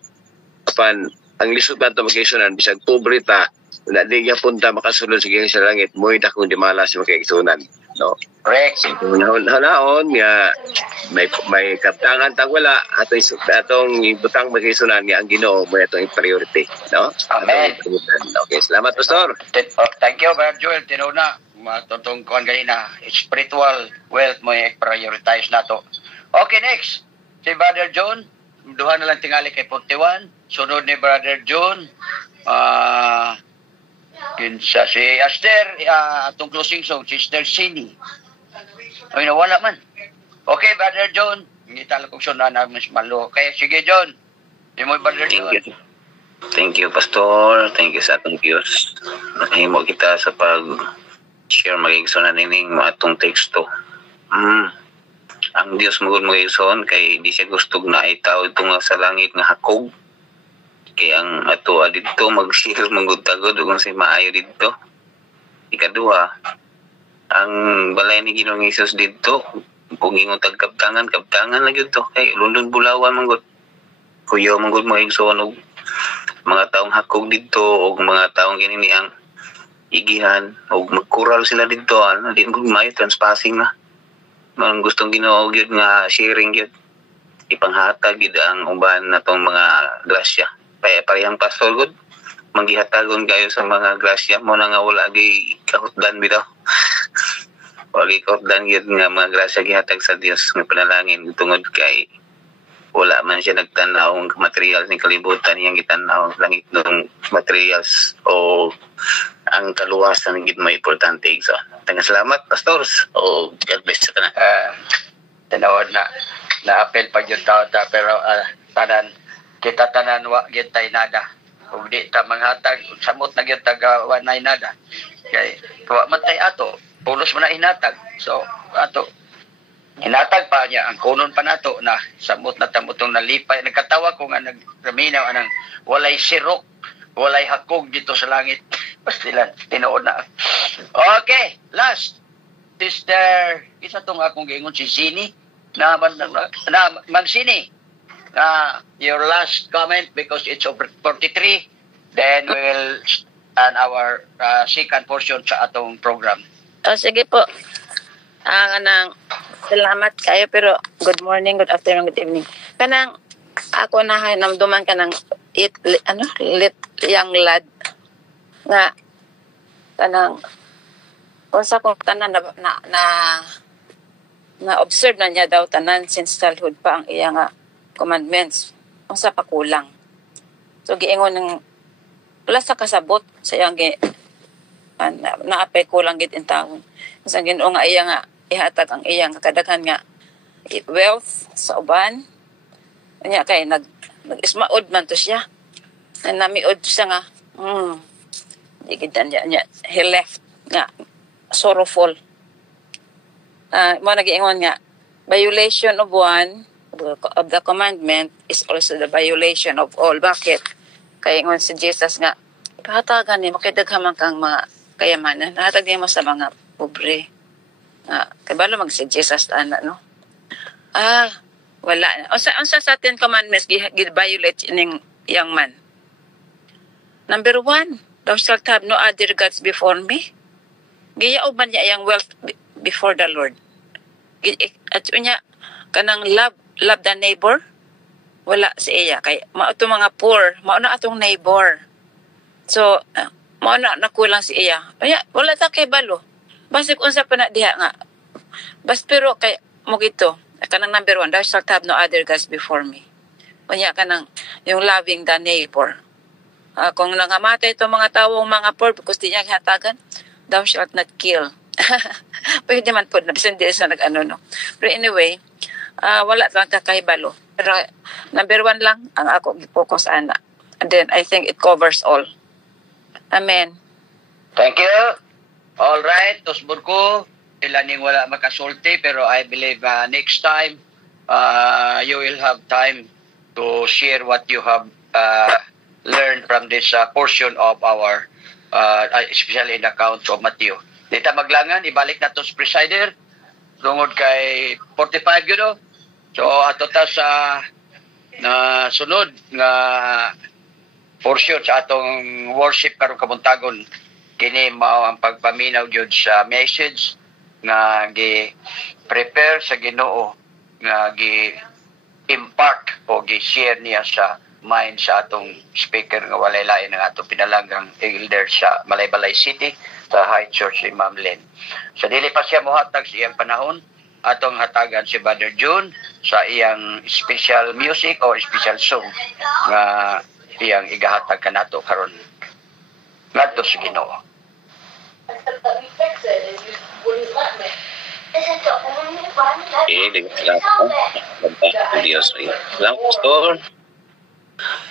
Apan ang lisod nato magkaisunan bisag pobreta na di niya punta makasulod sa gingal sa langit mo ita kung di malas magkaisunan, no? Correct. Hanaon nga may kaptangan tag wala atong ibutang magkaisunan nga ang Ginoo mo itong priority, no? Amen. Okay, salamat Pastor. Thank you Brother Joel. Tinuna matutong kuan ganina spiritual wealth mo i-prioritize nato. Okay, next si Brother John, duha na lang tingali kay 41. Sunod ni Brother John kinsa si Aster atong closing song Sister Sini. Ay nawala man. Okay Brother John, ngitala kong sunan na mas malo. Okay, sige John. Imo Brother John. Thank you Pastor. Thank you sa atong Diyos. Nahimo kita sa pag share magigsunan nining atong teksto. ang Dios magud mo ison kay di siya gustog na itaw ito nga sa langit nga hakog. Kay ang ato dito mag-share manggod-tagod kung si maayo dito. Ikaduha, ang balay ni Ginoong Hesus dito kung ingon tag kaptangan lagi to kay London Bulawan manggod. Kuyo manggod mo ison og mga taong hakog dito o mga taong kinini ang igihan o magkural sila dito di ko mayo transpassing na man gustong Ginoo gyud nga sharing gyud ipanghatag gyud ang uban natong mga grasya parehang pastor gud manggihatagon kayo sa mga grasya mo na nga wala gi kahutdan bitaw wala gi kahutdan gyud nga mga grasya gihatag sa Dios nga panalangin tungod kay wala man siya nagtanaw ng material ni kalibutan niyang gitanaw langit ng materials o ang kaluwasan gid may importante so tanang salamat pastors o God bless sa tanan Tinawad na apel pa yung tao ta pero tanan kita tanan wa gyud tay nada ug di ta manghatag samot na gyud taga wanay nada kay wa man tay ato pulos man na hinatag so ato hinatag pa niya ang kunon pa nato na samot na tamutong nalipay nagkatawa ko nga nagraminaw anang walay sirok walay hakog dito sa langit pastilan tinuod na okay last sister isa tong akong giingon si Sini na Magsini your last comment because it's over 43 then we will on our second portion sa atong program. Sige po. Kanang salamat kayo pero good morning, good afternoon, good evening. Kanang ako na namduman kanang young lad nga kanang unsa kong tanan na observe na niya daw tanan since childhood pa ang iya nga commandments unsa pa kulang. So giingon ng wala sa kasabot sa iyang naapay kulang gid in taon. Sa Ginoo nga iya nga ihatag ang iyang kadaghan nga wealth sa uban. Nya kay nag-ismaod man to siya. Namiod siya nga di gid niya he left nga sorrowful. Mo nagiingon nga violation of one of the commandment is also the violation of all. Bakit? Kaya ingon si Jesus nga kahatagan ni makidaghaman kang mga kayamanan. Nahatag niya mo sa mga pobre. Kaya balo mag-si Jesus ana, no? Wala na. Unsa sa 10 commandments gi-violate ining young man? Number 1, thou shalt have no other gods before me. Giyaob man niya yung wealth before the Lord. At unya, kanang love the neighbor, wala si iya. Kaya mao mga poor, mao na atong neighbor. So, mao na nakulang si iya. Wala ta kay balo. Basig unsa pa na diha nga. Bas pero kay mo gito, kanang number 1, thou shalt have no other gods before me. Unya kanang yung loving the neighbor. Kung nangamatay itong mga tawong mga poor because di niya hatagan, thou shalt not kill. Pwede man po na bisan di sa nag-ano no. Pero anyway, wala lang kakahibalo. Pero number 1 lang ang ako gi-focus ana. And then I think it covers all. Amen. Thank you. All right, tusbod ko ilaning wala makasulti pero I believe next time you will have time to share what you have learned from this portion of our especially in the accounts of Matthew. Dita maglangan ibalik na to sa presider tungod kay 45 yun no? So ato ta sa sunod nga portion sa atong worship karong kabuntagon kini mao ang pagpaminaw gyud sa message nga gi-prepare sa Ginoo nga gi-impart o gi-share niya sa mind sa atong speaker nga walay lain ng atong pinalanggang elder sa Malaybalay City sa High Church ni Ma'am Len. Sa dili pa siya mohatag sa iyang panahon, atong hatagan si Brother June sa iyang special music o special song nga iyang igahatag kanato karon ngadto sa Ginoo. Dios lang pastor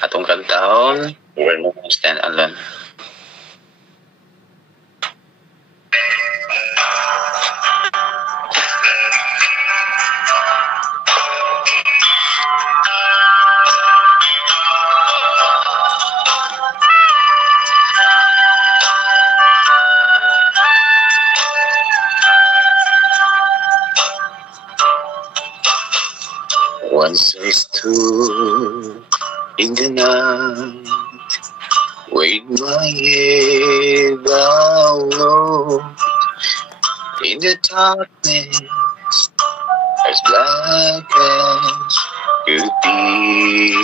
atong kantahon we're not stand alone. in the night, with my head down low, in the darkness, as black as could be.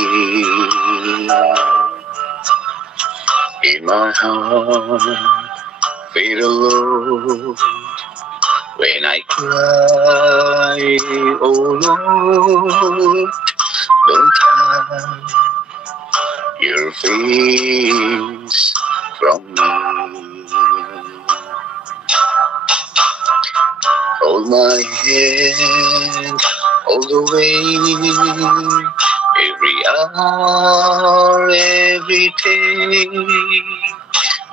In my heart, fade alone, when I cry, oh Lord, don't hide your face from me. Hold my hand all the way, every hour, every day,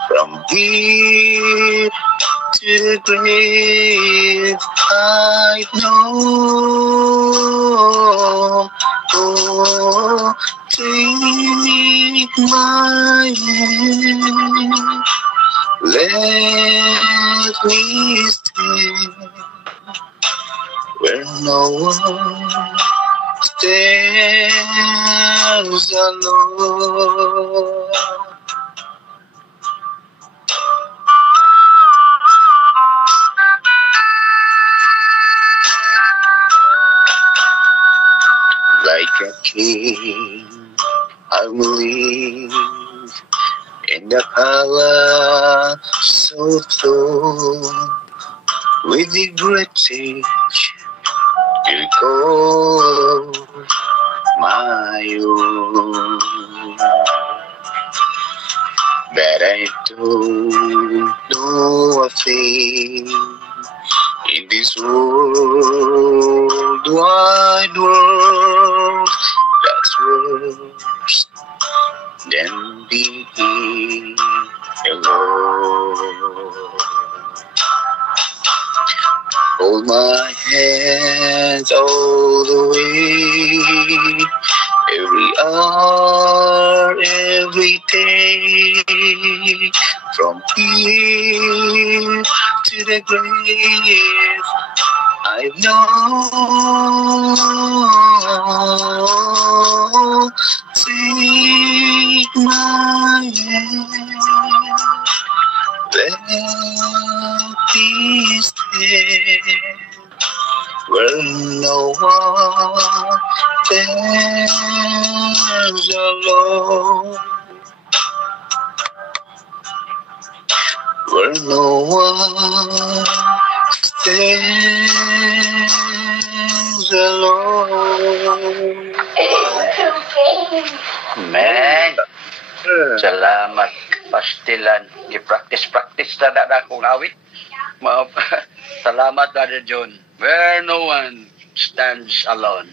from here to the grave. I know, oh, take my hand, let me stay where no one stands alone. Like a king, I will live in the palace of throne, with the great sage to call my own. But I don't know a thing in this world, wide world, that's worse than being alone. Hold my hands all the way, every hour, every day, from here to the grave. I know, take my hand, let me stand where no one stands alone, where no one stands alone. Man, salamat pastilan. I-practice na akong awit. Salamat, Brother John. Where no one stands alone.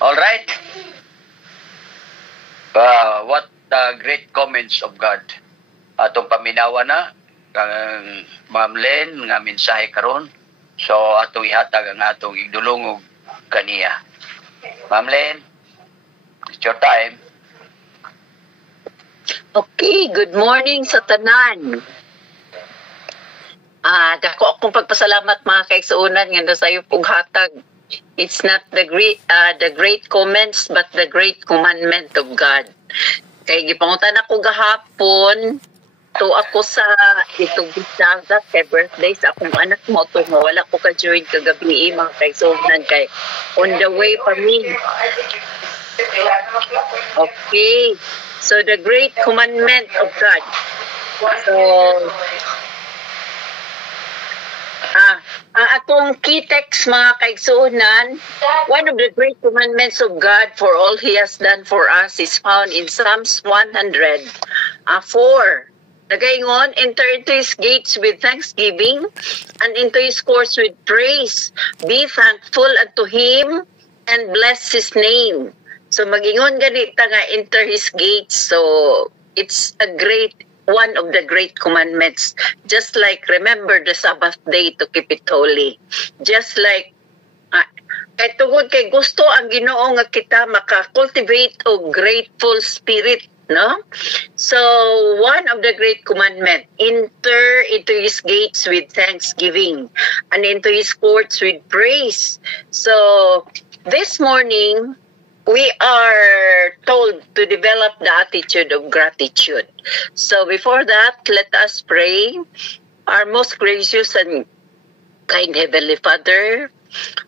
All right. What great comments of God. Atong paminawa na kang Ma'am Len nga mensahe karon. So atong ihatag ang atong igdulungog kaniya. Ma'am Len, it's your time. Okay, good morning sa tanan. Dako akong pagpasalamat mga kaigsuunan nga sa iyo pong hatag. It's not the great comments but the great commandment of God. Kay gipangutan ako gahapon to ako sa itong bisaga kay birthday sa akong anak mo to wala ko ka join kagabi mga kaigsuunan kay on the way pa mi. Okay. So the great commandment of God. So ang atong key text mga kaigsuunan, one of the great commandments of God for all He has done for us is found in Psalms 100, 4. Nagaingon, enter into His gates with thanksgiving and into His courts with praise. Be thankful unto Him and bless His name. So magingon ganita nga enter His gates. So it's a one of the great commandments. Just like remember the Sabbath day to keep it holy. Just like kay tungod kay gusto ang Ginoo nga kita maka-cultivate og grateful spirit, no? So one of the great commandment, enter into His gates with thanksgiving and into His courts with praise. So this morning we are told to develop the attitude of gratitude. So before that, let us pray. Our most gracious and kind Heavenly Father,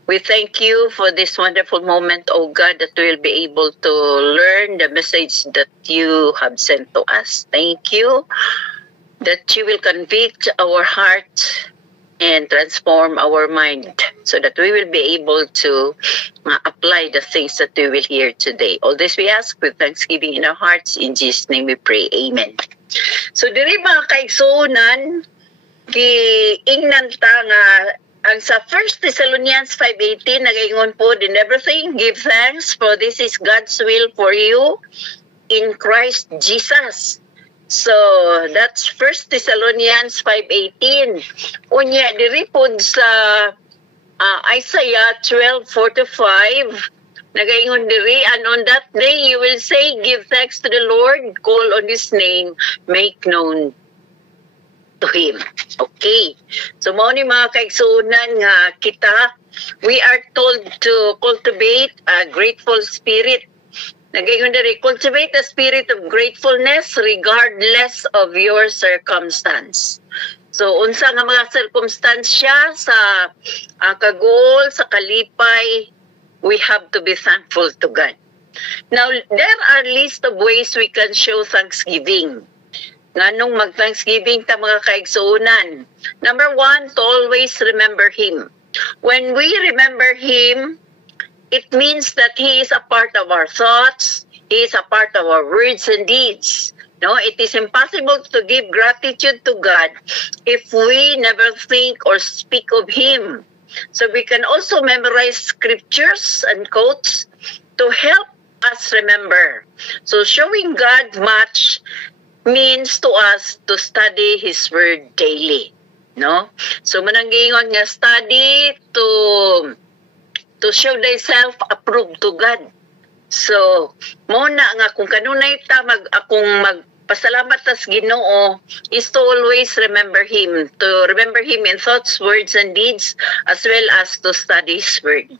we thank you for this wonderful moment, oh God, that we will be able to learn the message that you have sent to us. Thank you that you will convict our heart and transform our mind so that we will be able to apply the things that we will hear today. All this we ask with thanksgiving in our hearts. In Jesus' name we pray. Amen. So diri mga kaigsuonan, giingnan ta nga ang sa 1 Thessalonians 5:18 nagaingon po, in everything give thanks, for this is God's will for you in Christ Jesus. So that's 1 Thessalonians 5:18. Unya diri pod sa Isaiah 12:4-5 nagaingon diri, and on that day you will say, give thanks to the Lord, call on his name, make known to him. Okay. So mao ni mga kaigsuonan nga kita, we are told to cultivate a grateful spirit. Nagaingon diri, cultivate a spirit of gratefulness regardless of your circumstance. So unsa nga mga circumstansya sa kagol, sa kalipay, we have to be thankful to God. Now, there are list of ways we can show thanksgiving. Nganong mag-thanksgiving ta mga kaigsuonan? Number 1, to always remember Him. When we remember Him, it means that He is a part of our thoughts, He is a part of our words and deeds. No, it is impossible to give gratitude to God if we never think or speak of Him. So we can also memorize scriptures and quotes to help us remember. So showing God much means to us to study His Word daily. No? So mananggingon nga study to show thyself approved to God. So muna nga kung kanunay ta magpasalamat tas Ginoo is to always remember Him, to remember Him in thoughts, words, and deeds, as well as to study His Word.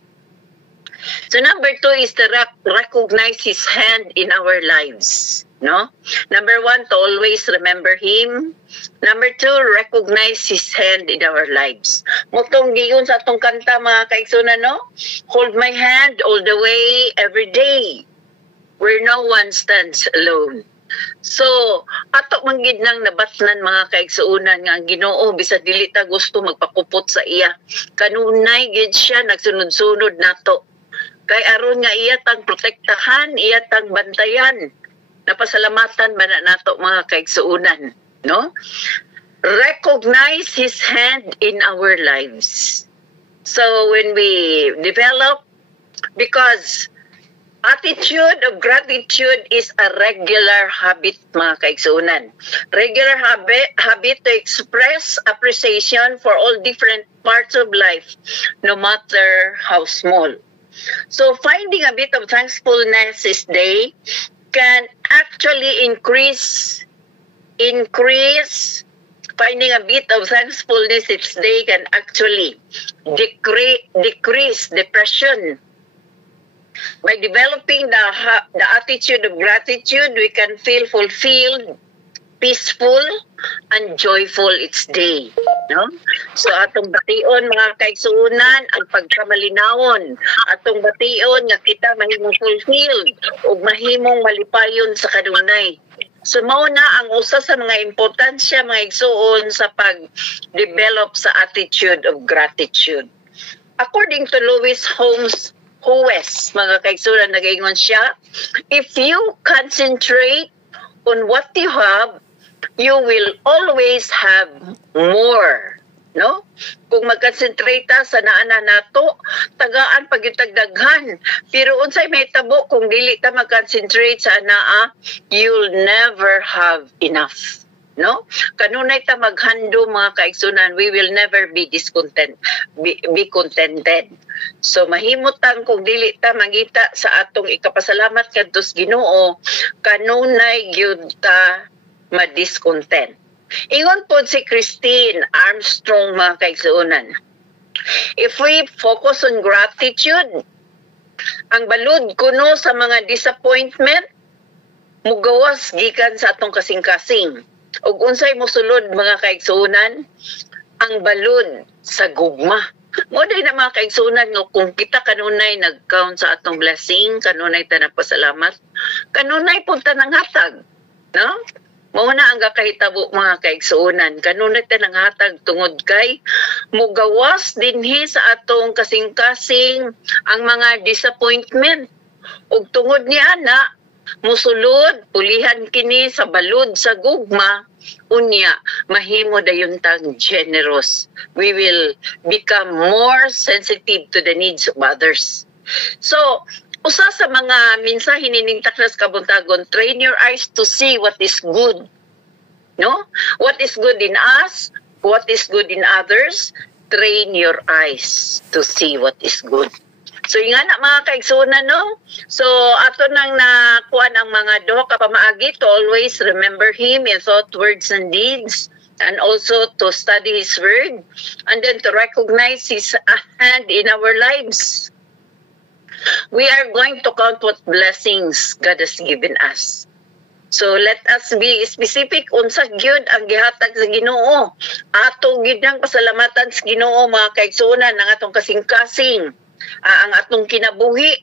So number 2 is to recognize His hand in our lives. No? Number 1, to always remember Him. Number 2, recognize His hand in our lives. Mutong giyon sa atong kanta mga kaigsuonan, no? Hold my hand all the way, every day, where no one stands alone. So, ato manggid nang nabatnan mga kaigsuonan nga ang Ginoo bisa dili ta gusto magpakupot sa iya. Kanunay gid siya nagsunod-sunod nato. Kay aron nga iya tang protektahan, iya tang bantayan. Napasalamatan ba na nato mga kaigsuonan, no? Recognize His hand in our lives. So when we develop, because attitude of gratitude is a regular habit mga kaigsuonan. Regular habit to express appreciation for all different parts of life, no matter how small. So finding a bit of thankfulness this day can actually increase. Finding a bit of thankfulness each day can actually decrease depression. By developing the attitude of gratitude, we can feel fulfilled, peaceful, and joyful each day. No? So atong bation mga kaigsuonan ang pagkamalinawon, atong bation nga kita mahimong fulfilled ug mahimong malipayon sa kanunay. So mao na ang usa sa mga importansya mga igsuon sa pag-develop sa attitude of gratitude. According to Louis Holmes Hues, mga kaigsuonan, nagaingon siya, if you concentrate on what you have, you will always have more. No? Kung mag-concentrate sa naana nato, tagaan pagyutagdaghan. Pero unsay may tabo kung dili ta mag-concentrate sa naa, you'll never have enough. No? Kanunay ta maghando mga kaigsunan, we will never be discontent, be contented. So mahimutang kung dili ta mangita sa atong ikapasalamat kadtos Ginoo, kanunay gyud ta ma-discontent. Ingon po si Christine Armstrong mga kaigsuonan. If we focus on gratitude, Ang balud kuno sa mga disappointment mugawas gikan sa atong kasing-kasing. Ug unsay mosulod mga kaigsuonan, ang balud sa gugma. Mo day na mga kaigsuonan nga kung kita kanunay nag-count sa atong blessing, kanunay ta nagpasalamat, kanunay punta nang hatag, no? Mao na ang gakahitabo mga kaigsuonan, kanunay ta nang hatag tungod kay mugawas dinhi sa atong kasing-kasing ang mga disappointment. Ug tungod ni ana musulod pulihan kini sa balud sa gugma, unya mahimo dayon tang generous. We will become more sensitive to the needs of others. So usa sa mga mensahe nining taknas kabuntagon, train your eyes to see what is good. No? What is good in us, what is good in others, train your eyes to see what is good. So nga na mga kaigsuonan, no? So ato nang nakuan ang mga duha ka pamaagi to always remember Him in thought, words, and deeds, and also to study His word, and then to recognize His hand in our lives. We are going to count what blessings God has given us. So let us be specific unsa gyud ang gihatag sa Ginoo. Ato gyud ang pasalamatan sa Ginoo mga kaigsuonan ang atong kasing-kasing. Ang atong kinabuhi,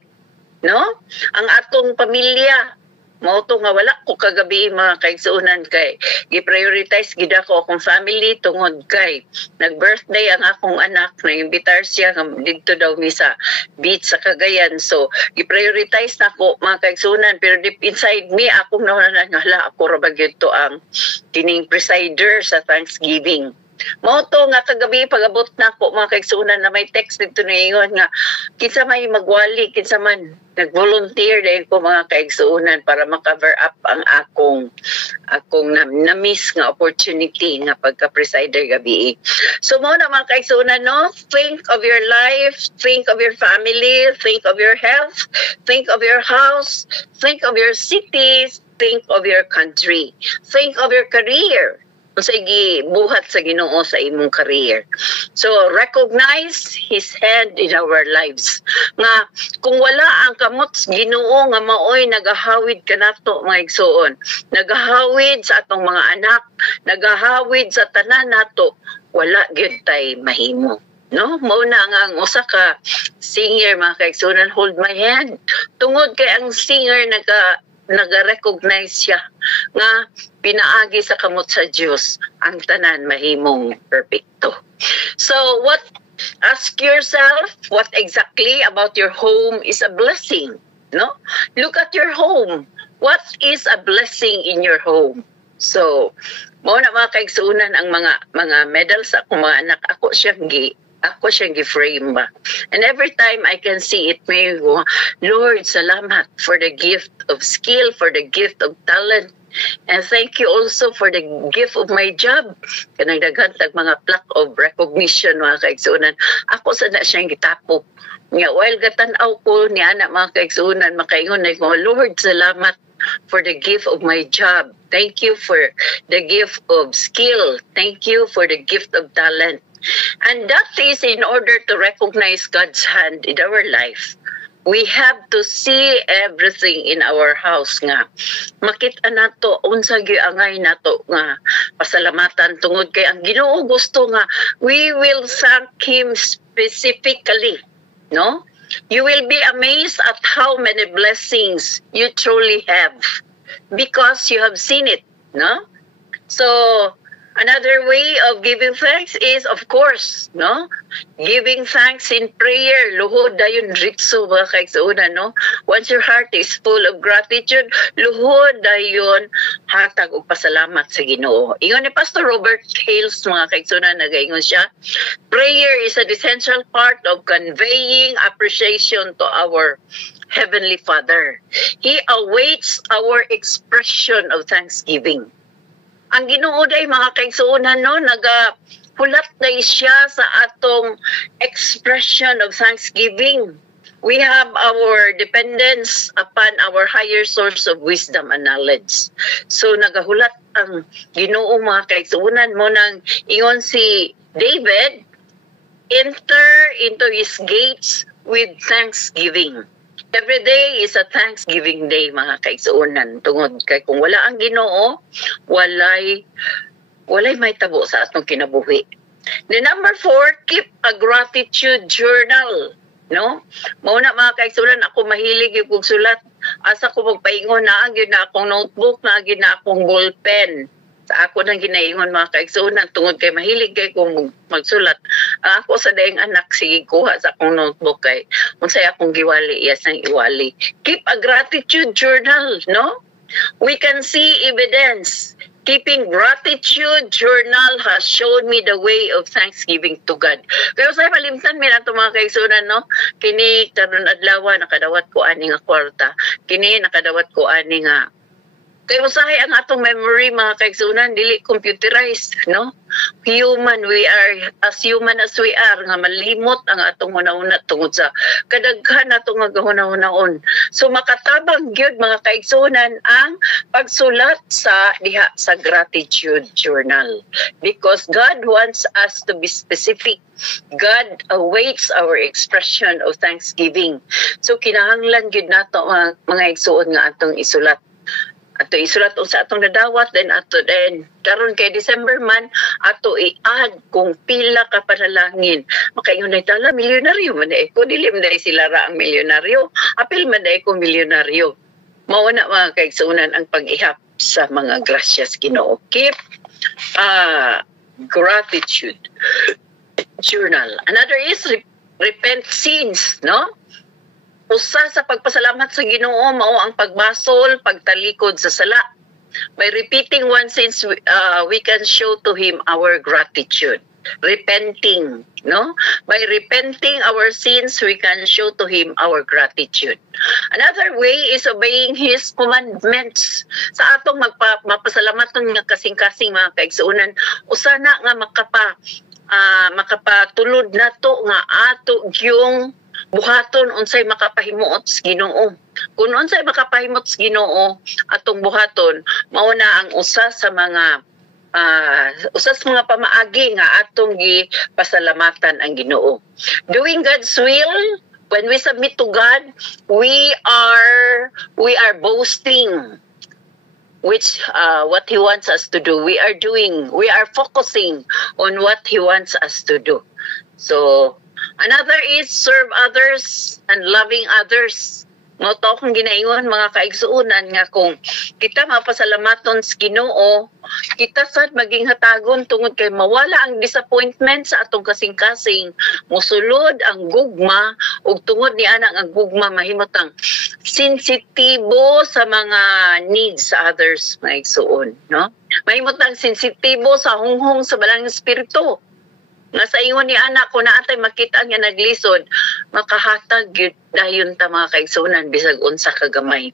no? Ang atong pamilya. Mao to nga wala ko kagabi mga kaigsuonan kay gi-prioritize gid ako akong family tungod kay nag-birthday ang akong anak, na-imbitar siya dito daw mi sa beach sa Cagayan. So gi-prioritize na ko mga kaigsuonan, pero deep inside me akong nawalan nga hala ako ra ba gyud to ang kining presider sa Thanksgiving. Mao to nga kagabi pag-abot na ko mga kaigsuonan na may text dito niingon nga kinsa may magwali, kinsa man nag-volunteer dahil ko mga kaigsuonan para ma-cover up ang akong na-miss nga opportunity nga pagka-presider gabi. So mao na mga kaigsuonan, no? Think of your life, think of your family, think of your health, think of your house, think of your cities, think of your country, think of your career. Sige, buhat sa Ginoo sa imong career. So, recognize His hand in our lives. Nga, kung wala ang kamot sa Ginoo nga maoy nagahawid kanato mga igsoon, nagahawid sa atong mga anak, nagahawid sa tanan nato, wala gyud tay mahimo. No, mao na ang usa ka singer mga kaigsuonan, hold my hand. Tungod kay ang singer naga-recognize siya nga pinaagi sa kamot sa Dios ang tanan mahimong perpekto. So ask yourself what exactly about your home is a blessing, no? Look at your home. What is a blessing in your home? So mao na mga kaigsuonan ang mga medals sa akong mga anak, ako siyang gi-frame ba. And every time I can see it, may go, Lord, salamat for the gift of skill, for the gift of talent. And thank you also for the gift of my job. Kanang daghan tag mga plaque of recognition mga kaigsuonan. Ako sa na siyang gitapok. Nga while gatan-aw ko ni anak mga kaigsuonan, makaingon na ko, Lord, salamat for the gift of my job. Thank you for the gift of skill. Thank you for the gift of talent. And that is in order to recognize God's hand in our life. We have to see everything in our house nga. Makita nato unsa giangay nato nga pasalamatan tungod kay ang Ginoo gusto nga we will thank Him specifically, no? You will be amazed at how many blessings you truly have because you have seen it, no? So another way of giving thanks is, of course, no? Giving thanks in prayer. Luhod dayon ritso mga kaigsuonan, no? Once your heart is full of gratitude, luhod dayon hatag og pasalamat sa Ginoo. Ingon ni Pastor Robert Hales mga kaigsuonan, nagaingon siya, prayer is an essential part of conveying appreciation to our Heavenly Father. He awaits our expression of thanksgiving. Ang Ginoo day mga kaigsuonan, no, nagahulat na siya sa atong expression of thanksgiving. We have our dependence upon our higher source of wisdom and knowledge. So nagahulat ang Ginoo mga kaigsuonan mo nang ingon si David, enter into His gates with thanksgiving Every day is a Thanksgiving Day, mga kaigsuonan. Tungod kay kung wala ang Ginoo, walay may tabo sa atong kinabuhi. The number 4, keep a gratitude journal. No? Mauna mga kaigsuonan, ako mahilig yung sulat. Asa ko magpaingon na agad na akong notebook, na agad na akong ballpen. Sa ako nang ginaingon mga kaigsuonan, tungod kay mahilig kay kung magsulat. Ako sa daing anak, sige kuha sa akong notebook kay unsay akong giwali, yes ang iwali. Keep a gratitude journal, no? We can see evidence. Keeping gratitude journal has shown me the way of thanksgiving to God. Kaya sa palimtan mi nato mga kaigsuonan, no? Kini karon adlaw nakadawat ko ani nga kwarta. Kini nakadawat ko ani nga kay usahay ang atong memory mga kaigsuonan, dili computerized, no? Human, we are as human as we are, nga malimot ang atong hunahuna tungod sa kadaghan natong nga gahunahunahon. So makatabang gyud mga kaigsuonan ang pagsulat sa diha sa gratitude journal, because God wants us to be specific. God awaits our expression of thanksgiving. So kinahanglan gyud nato mga igsuon nga atong isulat. Ato isulat sa atong nadawat, then ato then karon kay December man ato i-add kung pila ka panalangin. Makaingon na tala milyonaryo man ko, dili man sila ra ang milyonaryo, apil man ko milyonaryo. Mao na mga kaigsuonan ang pag-ihap sa mga grasyas Ginoo. Keep gratitude journal. Another is repent sins, no? Usa sa pagpasalamat sa Ginoo mao ang pagbasol, pagtalikod sa sala. By repeating one sins, we can show to Him our gratitude. Repenting, no? By repenting our sins, we can show to Him our gratitude. Another way is obeying His commandments. Sa atong mapasalamaton nga kasing-kasing mga kaigsuonan, usa na nga makapatulod nato nga ato yung buhaton unsay makapahimuot sa Ginoo. Kung unsay makapahimuot sa Ginoo atong buhaton, mao na ang usa sa mga pamaagi nga atong gipasalamatan ang Ginoo. Doing God's will, when we submit to God, we are boasting which what He wants us to do. We are focusing on what He wants us to do. So another is serve others and loving others. Mo to akong ginaingon mga kaigsuonan nga kung kita mapasalamaton sa Ginoo, kita sad maging hatagon tungod kay mawala ang disappointment sa atong kasing-kasing, mosulod ang gugma ug tungod ni ana ang gugma mahimutang sensitibo sa mga needs sa others mga igsuon, no? Mahimutang sensitibo sa hunghong sa balang espiritu. Nga sa ingon ni anak ko na atay makita niya naglisod, makahatag yun dayon ta mga kaigsuonan bisag unsa kagamay.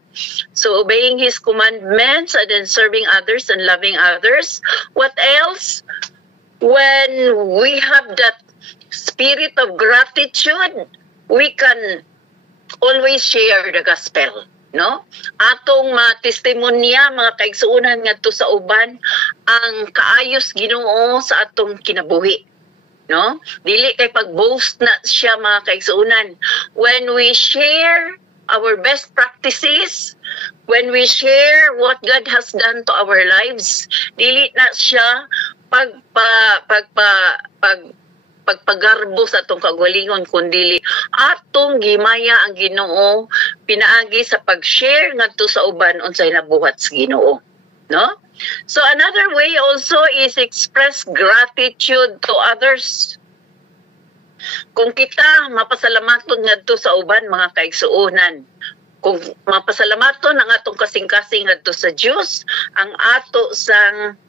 So obeying His commandments and then serving others and loving others. What else? When we have that spirit of gratitude, we can always share the gospel. No? Atong testimonya mga kaigsuonan ngadto sa uban ang kaayos Ginoo sa atong kinabuhi. No? Dili kay pag-boast na siya mga kaigsuonan. When we share our best practices, when we share what God has done to our lives, dili na siya pagpagarbo sa atong kagalingon, kundi atong gimaya ang Ginoo pinaagi sa pag-share ngadto sa uban unsay nabuhat sa Ginoo. No? So another way also is express gratitude to others. Kung kita mapasalamaton ngadto sa uban mga kaigsuonan, kung mapasalamaton ang atong kasing-kasing ngadto sa Dios, ang ato sang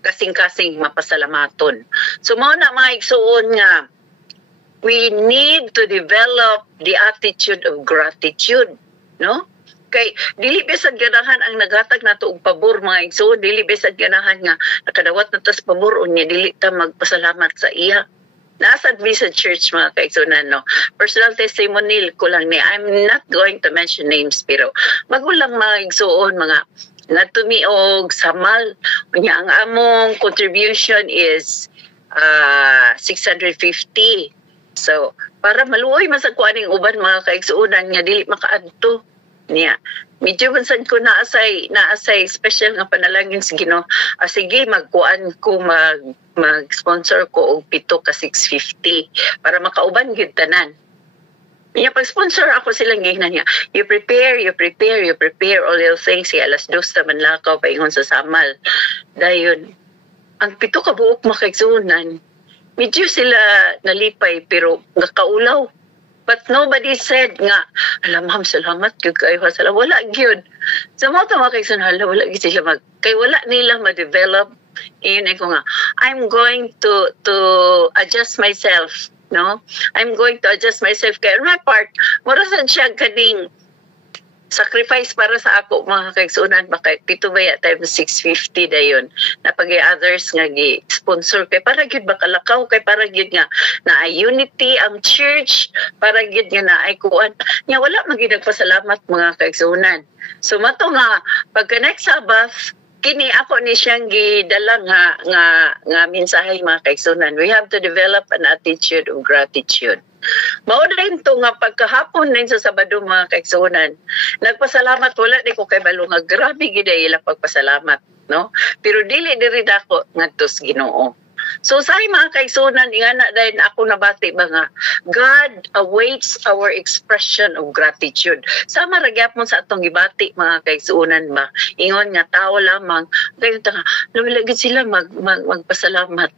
kasing-kasing mapasalamaton. So mao na mga igsuon nga we need to develop the attitude of gratitude, no? Kay dili bisag ganahan ang naghatag nato og pabor mga igsoon, dili bisag ganahan nga nakadawat na tas pabor unya dili ta magpasalamat sa iya. Nasa sa church mga kaigsuonan, no? Personal testimony ko lang ni, I'm not going to mention names, pero magulang mga igsoon mga natumi og samal unya ang among contribution is 650. So, para maluoy masagkuaning uban mga kaigsuunan nga dili makaadto niya. Medyo mansan ko naasay special nga panalangin sa Ginoo. Sige, magkuan ko mag-sponsor ko og 7 ka 650 para makauban gyud tanan. Niya pag-sponsor ako silang gihnan niya. You prepare all your things. Alas 2 man lakaw paingon sa Samal. Dayon, ang 7 ka buok makaigsuunan, medyo sila nalipay pero nakaulaw. But nobody said nga, alam ma'am, salamat gyud kayo. Salamat. Wala gyud. Sa mga kaigsuunan, wala gyud sila kay wala nila ma-develop. Iyon ko nga, I'm going to adjust myself. No? I'm going to adjust myself. Kaya on my part, marasan siya kaning sacrifice para sa ako mga kaigsuunan. Baka 7 ba times 650 dayon na pag-others nga gi-sponsor kay para gyud bakalakaw kay para gyud nga na unity ang church para gyud nga na ay kuan nya wala magid nagpasalamat mga kaigsuunan. So mato nga pagka next Sabbath kini ako ni siyang gidala nga mensahe mga kaigsuunan. We have to develop an attitude of gratitude. Mao din to nga pagkahapon din sa Sabado mga kaigsuunan. Nagpasalamat wala di ko kay balo nga grabe gid ila pagpasalamat, no? Pero dili diri dako ngadto sa Ginoo. So sa mga kaigsuunan ingana dayon ako nabati ba nga God awaits our expression of gratitude. Sama ra gyapon sa atong gibati mga kaigsuunan ba. Ingon nga tao lamang dayon ta lumilagid sila magpasalamat.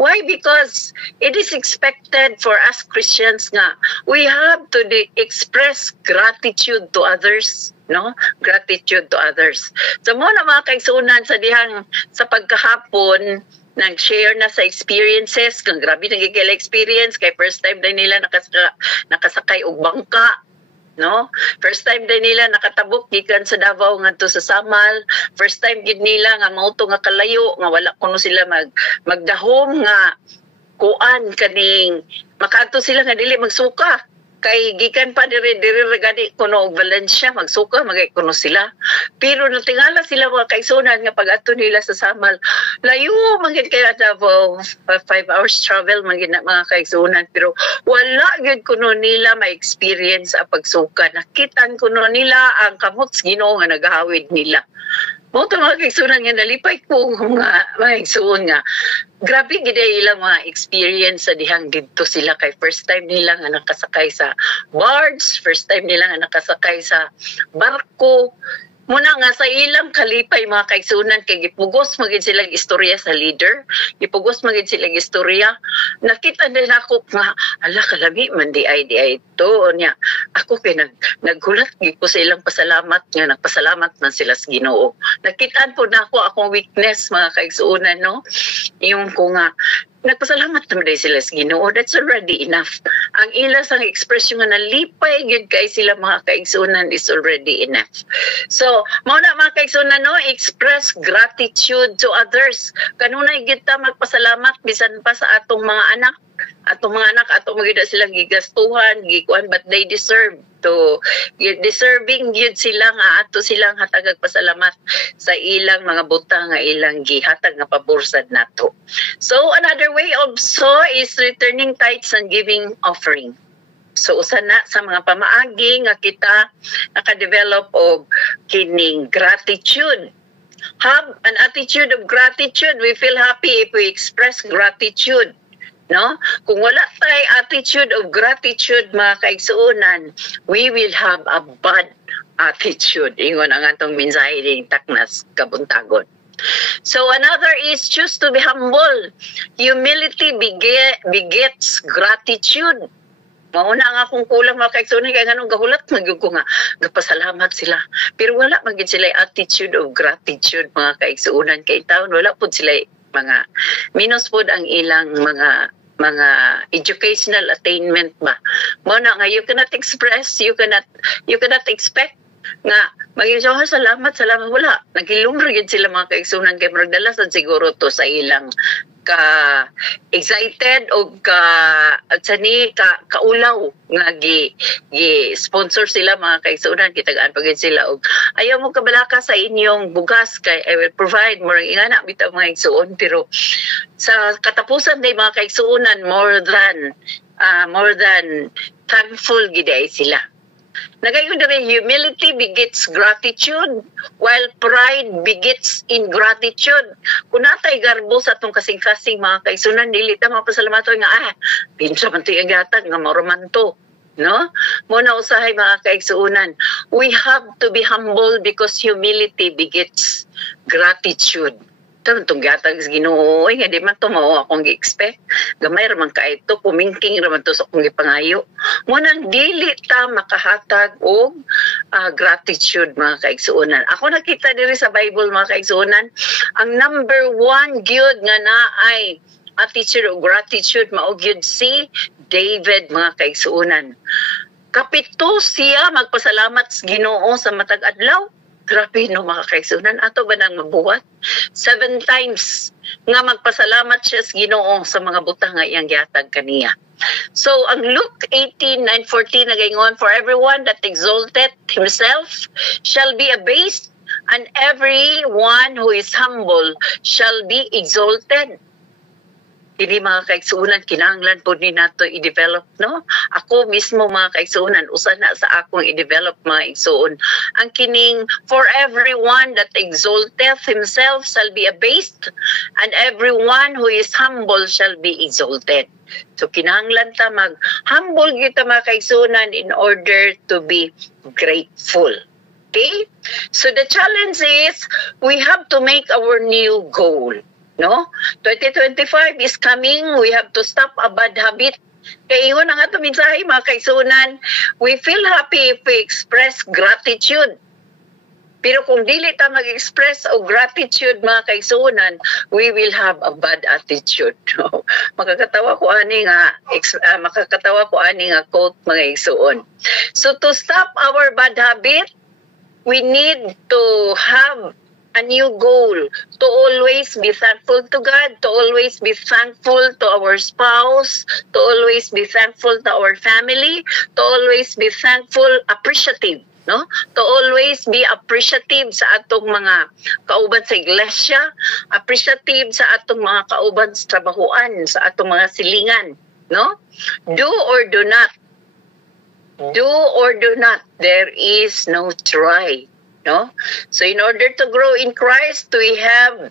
Why? Because it is expected for us Christians nga we have to express gratitude to others, no? Gratitude to others. So mo na mga kaigsuunan sa dihang sa pagkahapon nag-share na sa experiences kung grabe nagigil experience kay first time din nila nakasakay og bangka. No? First time din nila nakatabok gikan sa Davao ngadto sa Samal. First time gid nila nga mauto nga kalayo nga wala kuno sila magdahom nga kuan kaning makaadto sila nga dili magsuka. Kay gikan pa diri regadi kuno og Valencia magsuka magay kuno sila. Pero natingala sila mga kaigsuunan nga pag-adto nila sa Samal. Layo magid kay Davao 5 hours travel magid na mga kaigsuunan pero wala gyud kuno nila ma-experience ang pagsuka. Nakitan kuno nila ang kamot sa Ginoo nga nagahawid nila. Mo to mga kaigsuunan nga nalipay ko nga mga kaigsuon nga grabe gid ilang mga experience sa dihang didto sila kay first time nila nga nakasakay sa barge, first time nila nga nakasakay sa barko. Muna nga sa ilang kalipay mga kaigsuunan kay gipugos magid silang istorya sa leader, gipugos magid silang istorya. Nakita din ako nga ala kalami man di ay to nya. Ako kay naghulat gid ko sa ilang pasalamat nga nagpasalamat man sila sa Ginoo. Nakitaan po na ako akong weakness mga kaigsuunan, no? Yung ko nga nagpasalamat naman din sila sa Ginoo. That's already enough. Ang ilas ang ekspresyon nga nalipay gyud kay sila mga kaigsuunan is already enough. So, mao na mga kaigsuunan, no, express gratitude to others. Kanunay gyud ta magpasalamat bisan pa sa atong mga anak. Atong magida silang gigastuhan, gikuan but they deserve to deserving gyud sila nga ato silang hatagag pasalamat sa ilang mga butang nga ilang gihatag nga paborsad nato. So another way of is returning tithes and giving offering. So usa na sa mga pamaagi nga kita naka-develop og kining gratitude. Have an attitude of gratitude. We feel happy if we express gratitude. No? Kung wala tay attitude of gratitude mga kaigsuunan, we will have a bad attitude. Ingon ang atong mensahe ding taknas kabuntagon. So another is choose to be humble. Humility begets gratitude. Mauna nga akong kulang mga kaigsuunan kaya ganun gahulat magyud ko nga gapasalamat sila. Pero wala magid sila attitude of gratitude mga kaigsuunan kay taon wala pud sila mga minus pod ang ilang mga educational attainment ba. Mo na nga you cannot express, you cannot expect nga maging salamat wala. Nagilumro gid sila mga kaigsuunan kay magdala sad siguro to sa ilang ka excited o kaulaw nga gi sponsor sila mga kaigsuunan kitagaan pagid sila og ayaw mo kabalaka sa inyong bugas kay I will provide more ingana bitaw mga kaigsuon pero sa katapusan day mga kaigsuunan more than more than thankful gid ay sila. Nagayon diri, humility begets gratitude, while pride begets ingratitude. Kung natay garbo sa atong kasing-kasing mga kaigsunan, dili ta mapasalamato nga, pinsa man ito yung gatag, nga mauraman to. No? Muna usahay mga kaigsunan, we have to be humble because humility begets gratitude. Itong gatag sa Ginoo, nga di man ito mao akong gi-expect. Gamay raman ka ito, kumingking raman ito sa akong gipangayo. Munang dili ta makahatag o gratitude mga kaigsuunan. Ako nakita diri sa Bible mga kaigsuunan, ang number 1 gyud nga naay attitude of gratitude mao gyud si David mga kaigsuunan. Kapito siya magpasalamat sa Ginoo sa matag adlaw. Grabe no mga kaigsunan, ato ba nang mabuhat? 7 times nga magpasalamat siya sa Ginoo sa mga butang nga iyang gihatag kaniya. So ang Luke 18:9-14 nagaingon, for everyone that exalteth himself shall be abased, and everyone who is humble shall be exalted. Hindi mga kaigsuunan, kinahanglan po ni nato i-develop, no? Ako mismo mga kaigsuunan, usa na sa akong i-develop mga igsuon. Ang kining, for everyone that exalteth himself shall be abased, and everyone who is humble shall be exalted. So kinahanglan ta mag-humble kita mga kaigsuunan in order to be grateful. Okay? So the challenge is, we have to make our new goal. No? 2025 is coming. We have to stop a bad habit. Kaya yun ang ato mensahe mga kaigsunan. We feel happy if we express gratitude. Pero kung dili ta mag-express o gratitude mga kaigsunan, we will have a bad attitude. No? Makakatawa ko ani nga quote mga igsuon. So to stop our bad habit, we need to have a new goal, to always be thankful to God, to always be thankful to our spouse, to always be thankful to our family, to always be thankful, appreciative, no? To always be appreciative sa atong mga kauban sa iglesia, appreciative sa atong mga kauban sa trabahoan, sa atong mga silingan, no? Do or do not. Do or do not. There is no try. No? So in order to grow in Christ, we have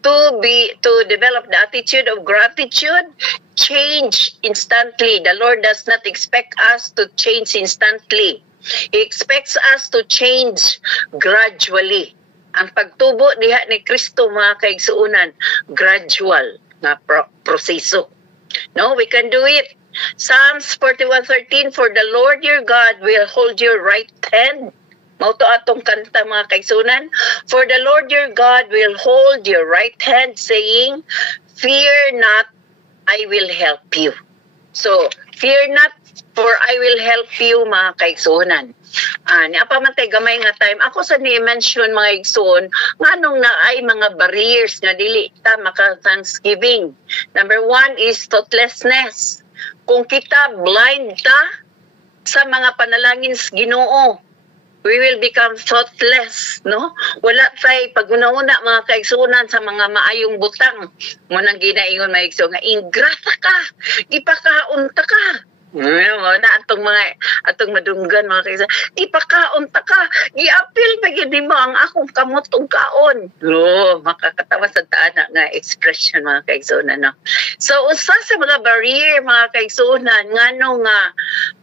to develop the attitude of gratitude, change instantly. The Lord does not expect us to change instantly. He expects us to change gradually. Ang pagtubo diha ni Kristo mga kaigsuunan, gradual na proseso. No, we can do it. Psalms 41:13, for the Lord your God will hold your right hand. Mauto atong kanta mga kaigsunan. For the Lord your God will hold your right hand, saying, fear not, I will help you. So, fear not, for I will help you mga kaigsunan. Niya pa man tayo gamay nga time. Ako sa ni-mention mga igsoon, nganong na ay mga barriers nga dili ta maka-thanksgiving. Number 1 is thoughtlessness. Kung kita blind ta sa mga panalangin sa Ginoo, we will become thoughtless, no? Wala tayo pag-una-una mga kaigsunan sa mga maayong butang. Munang ginaingon mga igsoon nga, ingrata ka, ipakaunta ka. Na atong madunggan mga kaigsunan, ipakaunta ka, giapil pa gini mo ang akong kamot ug kaon. No, makakatawa sa taana nga expression mga kaigsunan, no? So usa sa mga barrier mga kaigsunan ngano nga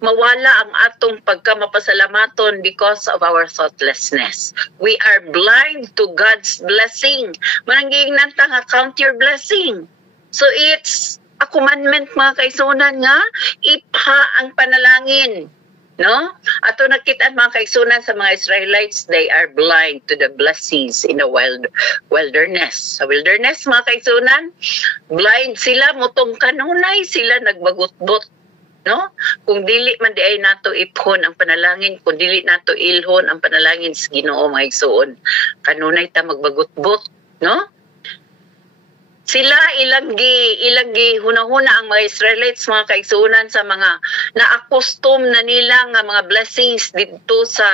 mawala ang atong pagkamapasalamaton because of our thoughtlessness. We are blind to God's blessing. Mananging nanta nga count your blessing. So it's a commandment mga kaigsunan nga ipha ang panalangin. No? Ato nakita mga kaigsunan sa mga Israelites, they are blind to the blessings in the wilderness. Sa wilderness mga kaigsunan, blind sila, mutong kanunay sila nagbagutbot. No? Kung dili man di ay nato iphon ang panalangin, kung dili nato ilhon ang panalangin sa Ginoo mga igsuon, kanunay ta magbagutbot, no? Sila ilagi hunahuna ang mga Israelites mga kaigsunan sa mga na-accustom na nila nga mga blessings dito sa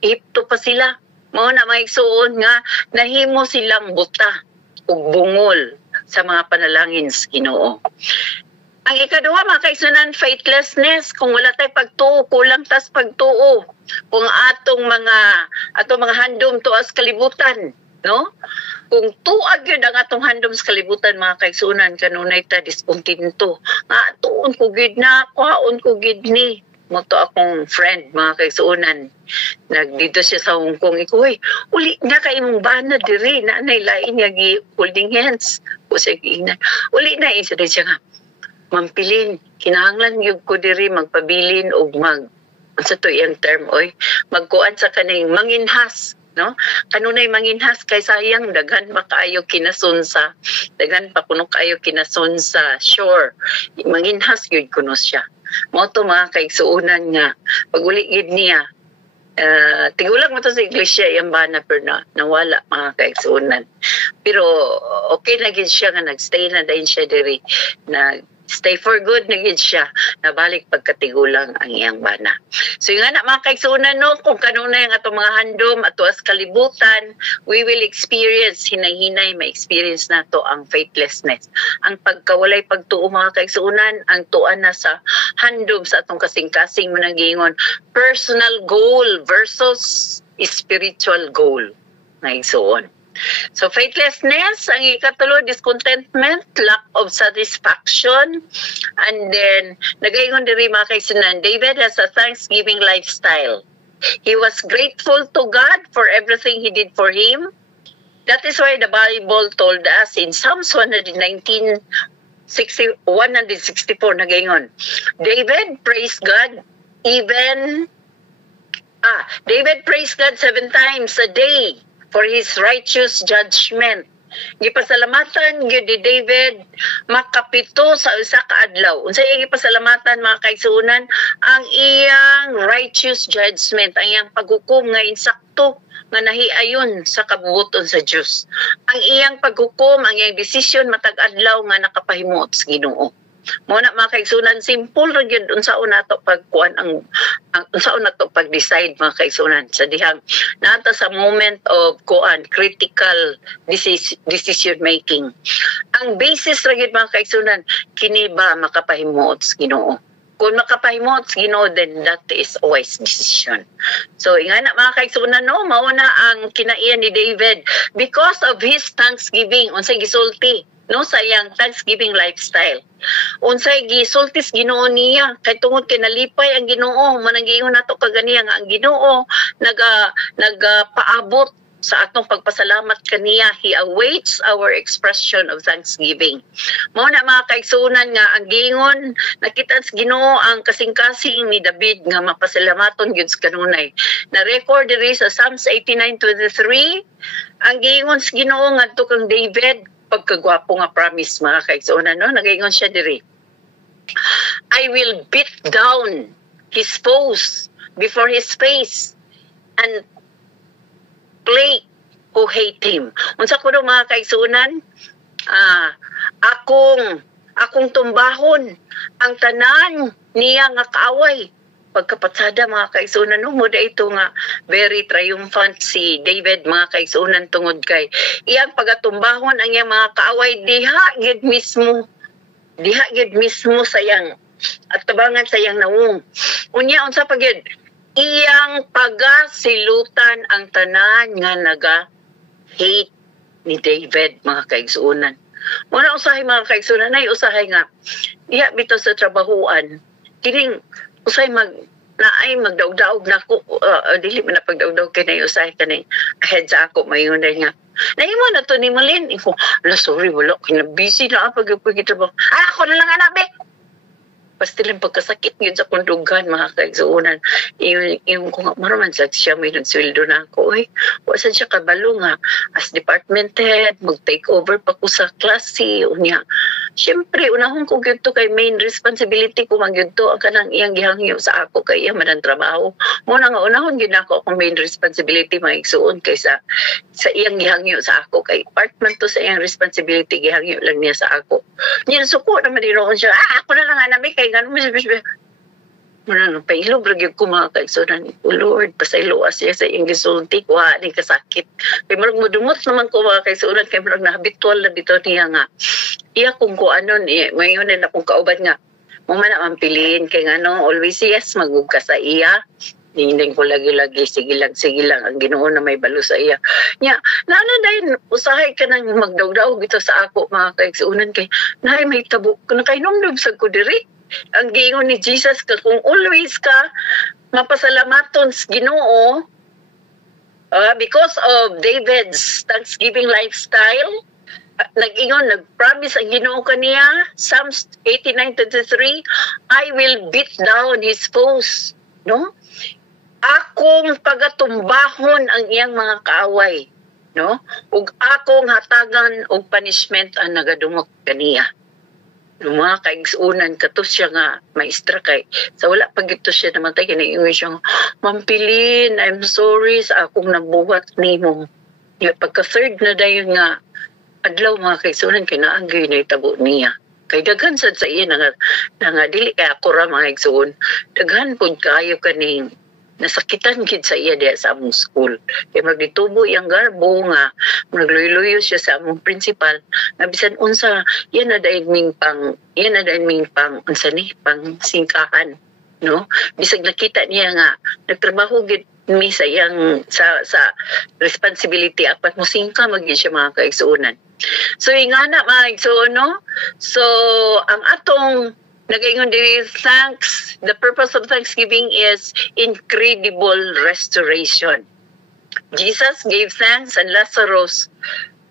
Egypto pa sila. Mao na mga igsuon nga nahimo silang buta ug bungol sa mga panalangin sa Ginoo. Ang ikaduha, mga kaigsunan, faithlessness. Kung wala tayo pagtuo, kulang tas pagtuo. Kung atong mga handom tuas kalibutan, no? Kung tuag yun ang atong handom sa kalibutan, mga kaigsunan, kanunay ta diskontinto. Nga tuon ko gid na, kuhaon ko gid ni. Moto akong friend, mga kaigsunan. Nagdito siya sa Hong Kong. Ikuy, uli na kay mong bana diri na lain niya holding hands. O siya giingnan. Uli na isa din siya nga. Mampilin, kinahanglan yung ko diri magpabilin o sa to yung term, magkuan sa kaning manginhas, no? Kanunay manginhas kay sayang daghan pa kaayo kinasun sa shore. Manginhas gyud kuno siya. Mao to mga kaigsuunan nga pag uli gid niya tigulang mo to sa iglesia yung bana pero nawala mga kaigsuunan. Pero okay na gid siya nga nagstay na din siya diri stay for good na gid siya, nabalik pagkatigulang ang iyang bana. So yung nga mga kaigsunan, no, kung kanunay ang atong mga handom ato as kalibutan, we will experience, hinay-hinay ma-experience nato ang faithlessness. Ang pagkawalay pagtuo mga kaigsunan, ang tuan na sa handom sa atong kasing-kasing mo nang giingon, personal goal versus spiritual goal. Naigsuon. So faithlessness, ang ikatulo, discontentment, lack of satisfaction, and then nagaingon diri mga kaigsunan, David has a thanksgiving lifestyle. He was grateful to God for everything He did for him. That is why the Bible told us in Psalms 164 nagaingon, David praised God David praised God 7 times a day for his righteous judgment. Gipasalamatan gyud ni David makapito sa usa ka adlaw. Unsay iyang gipasalamatan mga kaigsunan? Ang iyang righteous judgment, ang iyang paghukom nga insakto nga nahiayon sa kabubuton sa Dios. Ang iyang paghukom, ang iyang desisyon matag adlaw nga nakapahimuot sa Ginoo. Muna mga kaigsunan, simple ra gyud unsaon nato pagkuan unsaon nato pag-decide mga kaigsunan sa dihang nata sa moment of critical decision making. Ang basis ra gyud mga kaigsunan, kini ba makapahimuot sa Ginoo? Kung makapahimuot sa Ginoo, then that is a wise decision. So ingana mga kaigsunan, no, mao na ang kinaiyan ni David because of his thanksgiving. Unsay gisulti no sa iyang thanksgiving lifestyle. Unsay gisultis Ginoo niya kay tungod kay nalipay ang Ginoo, mananggiingon nato kaganiya nga ang Ginoo nagapaabot sa atong pagpasalamat kaniya. He awaits our expression of thanksgiving. Mao na mga kaigsunan nga ang giingon nakita sa Ginoo ang kasing-kasing ni David nga mapasalamaton gyud sa kanunay. Na record diri sa Psalms 89:23 ang giingon sa Ginoo ngadto kang David pagkagwapo nga promise mga kaigsunan, no? Nagaingon siya diri, I will beat down his foes before his face and plague who hate him. Unsa ko mga kaigsunan, akong tumbahon ang tanan niya nga kaaway. Pagkapatsada mga kaigsunan, no, mo ito nga very triumphant si David mga kaigsunan tungod kay iyang pagatumbahon ang iyang mga kaaway diha gid mismo sa iyang at tabangan sa iyang nawong. Unya unsa pa gid iyang pagasilutan ang tanan nga naga-hate ni David mga kaigsunan. Muna usahay mga kaigsunan ay usahay nga iya bitaw sa trabahuan kining usay magdaog-daog na ako dili man na pagdaog-daog kay na usay kanay ahead sa ako mayon nga nahimo na to ni Malin ko sorry wala kay busy na pagtrabaho ako na lang anabe basta lang pagkasakit yun sa kundugan mga kaigsuunan yung ko nga maraman sa siya may nagsweldo na ako wasa siya kabalo nga as department head mag-take over pa ko sa klase unya syempre unahon ko gyud to kay main responsibility ko man gyud to ang kanang iyang gihangyo sa ako kay iya man ang trabaho mo na nga unahon gyud ako akong main responsibility maigsuon kaysa sa iyang gihangyo sa ako kay part man to sa iyang responsibility gihangyo lang niya sa ako niya suko naman dinoon siya ako na lang anami kay ganun Manang pailog lagi ko mga kaigsunan. O Lord, pasayloas siya sa iyong gisulti, kuha ni kasakit. Kaya marag madumot naman ko mga kaigsunan, kaya marag nahabitual na bito niya nga. Iya kung kuanon, ngayon na akong kauban nga, mo man na mampiliin, kaya nga no, always yes, magugka sa iya. Hindi ko lagi-lagi, sige lang, ang Ginoo na may balo sa iya. Nya, naana dahil, usahay ka nang magdaw-daw gito sa ako, mga kaigsunan, kay, naay may tabo, kung nakainomdom sa ko diri. Ang giingon ni Jesus ka, kung always ka mapasalamaton sa Ginoo, because of David's Thanksgiving lifestyle, nag-ingon, nag-promise ang Ginoo kaniya, Psalms 89:23, I will beat down his foes. No? Akong pagatumbahon ang iyang mga kaaway. No? Ug akong hatagan og punishment ang nagadumok kaniya. Yung mga kaigsunan, katos siya nga maestra kay sa wala pag ito siya namatay, kinaingon siya, Mampilin, I'm sorry sa akong nabuhat nimo. Pagka third na dayon nga adlaw mga kaigsunan, kinaagay na itabo niya. Kay daghan sad sa iya nga dili kay ako ra mga kaigsuon, daghan pud kaayo kaning nasakitan gid sa iya diya sa among school. Kaya magditubo iyang garbo nga nagluyo-luyo siya sa among principal nga bisan unsa yan na dayon ming pang unsa ni pang singkahan, no? Bisag nakita niya nga nagtrabaho gid mi sa iyang sa responsibility apat mo singka magid siya mga kaigsuonan. So ingana mga kaigsuon, no? So ang atong nagaingon diri thanks, the purpose of Thanksgiving is incredible restoration. Jesus gave thanks and Lazarus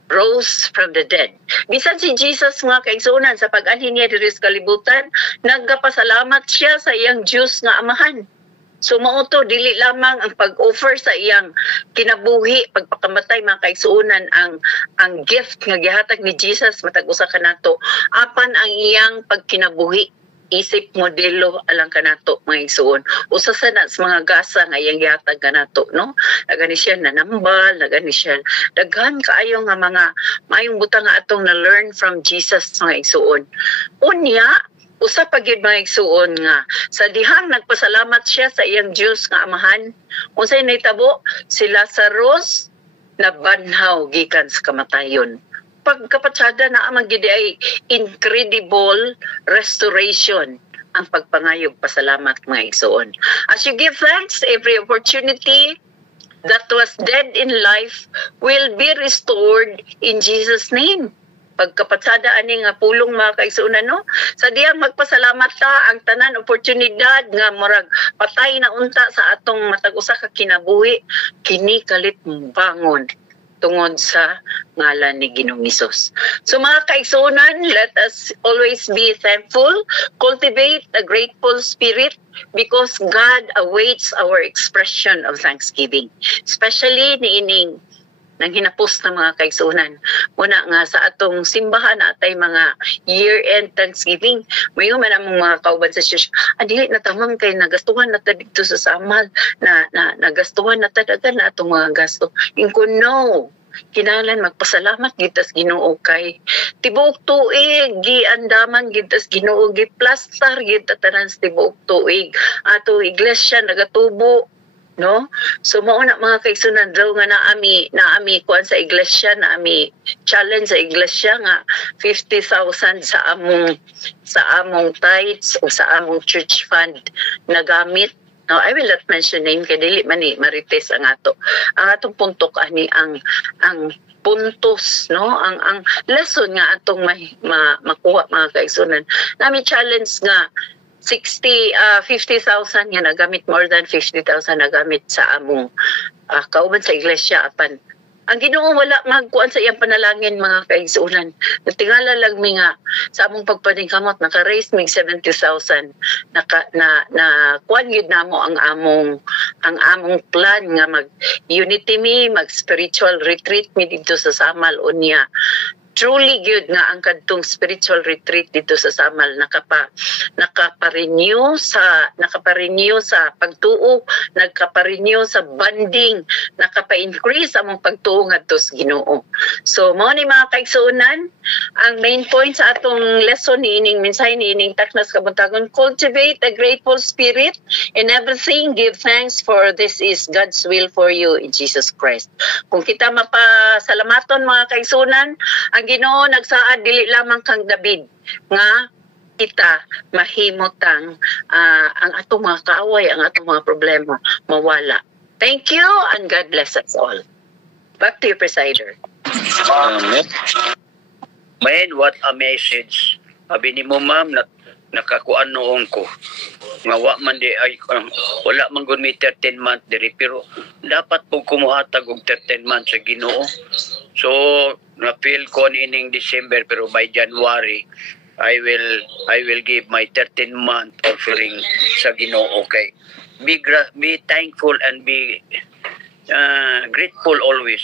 rose from the dead. Bisan si Jesus mga kaigsunan sa pag-anhin niya diri sa kalibutan, nagapasalamat siya sa iyang Diyos nga Amahan. So mauto dili lamang ang pag-offer sa iyang kinabuhi, pagpakamatay mga kaigsuunan ang gift nga gihatag ni Jesus matag usa kanato, apan ang iyang pagkinabuhi isip modelo alang kanato mga igsuon. Usa sa mga gasa nga iyang gihatag kanato, no? Nagani siya nanambal, nagani siya daghan kaayo nga mga maayong butang nga atong na learn from Jesus mga igsuon. Unya usa pa gyud mga igsuon nga sa dihang nagpasalamat siya sa iyang Dios nga Amahan, unsay nahitabo? Si Lazarus nabanhaw gikan sa kamatayon. Pagkapatsada na amang gid ay incredible restoration ang pagpangayog pasalamat mga igsuon. As you give thanks, every opportunity that was dead in life will be restored in Jesus' name. Pagkapatsada ani nga pulong mga kaigsuonan, no? Sa diyang magpasalamat ta ang tanan oportunidad nga murag patay na unta sa atong matag usa ka kinabuhi, kini kalit bangon tungod sa ngalan ni Ginoong Hesus. So mga kaigsuonan, let us always be thankful, cultivate a grateful spirit because God awaits our expression of thanksgiving. Especially niining nang hinapos na mga kaigsuonan. Muna nga sa atong simbahan atay mga year-end Thanksgiving. Mayo man among mga kauban sa church, dili na tamang kay nagastuhan na ta dito sa samal, na nagastuhan na ta dagan na atong mga gasto. Ingko no, kinahanglan magpasalamat gitas Ginoo kay tibuok tuig giandaman gitas Ginoo, giplastar gid ta tanan sa tibuok tuig. Ato iglesia nagatubo, no? So mao na mga kaigsunan daw nga naami kuan sa iglesia, naami challenge sa iglesia nga 50,000 sa among tithes o sa among church fund na gamit. No, I will not mention name kay dili man ni marites ang atong puntok ani ang puntos, no, ang lesson nga atong makuha mga kaigsunan. Nami challenge nga 50,000 nga nagamit, more than 50,000 nagamit sa among kauban sa iglesia. Apan ang Ginoo wala magkuan sa iyang panalangin mga kaigsuonan. Natingala lang mi nga sa among pagpaningkamot naka-raise mig 70,000 na kuan gid namo ang among plan nga mag unity mi, mag spiritual retreat mi dito sa Samal unya. truly good nga ang kadtong spiritual retreat dito sa Samal nakaparenew sa pagtuo, nagkaparenew sa banding, nakapa-increase among pagtuo ngadto sa Ginoo. So mao ni mga kaigsuonan, ang main point sa atong lesson niining mensahe niining taknas kabuntagon, cultivate a grateful spirit in everything, give thanks for this is God's will for you in Jesus Christ. Kung kita mapasalamaton mga kaigsuonan, ang Ginoo nagsaad dili lamang kang David nga kita mahimutang ang atong mga kaaway, ang atong mga problema mawala. Thank you and God bless us all. Back to you, Presider. Man, what a message. Sabi ni mo, ma'am, nakakuan noon ko. Nga man di ay, wala man gud may 13 month diri, pero dapat po kumuhatag og 13 months sa Ginoo. So, na-feel ko ining December, pero by January, I will give my 13 month offering sa Ginoo. Okay, be thankful and be grateful always.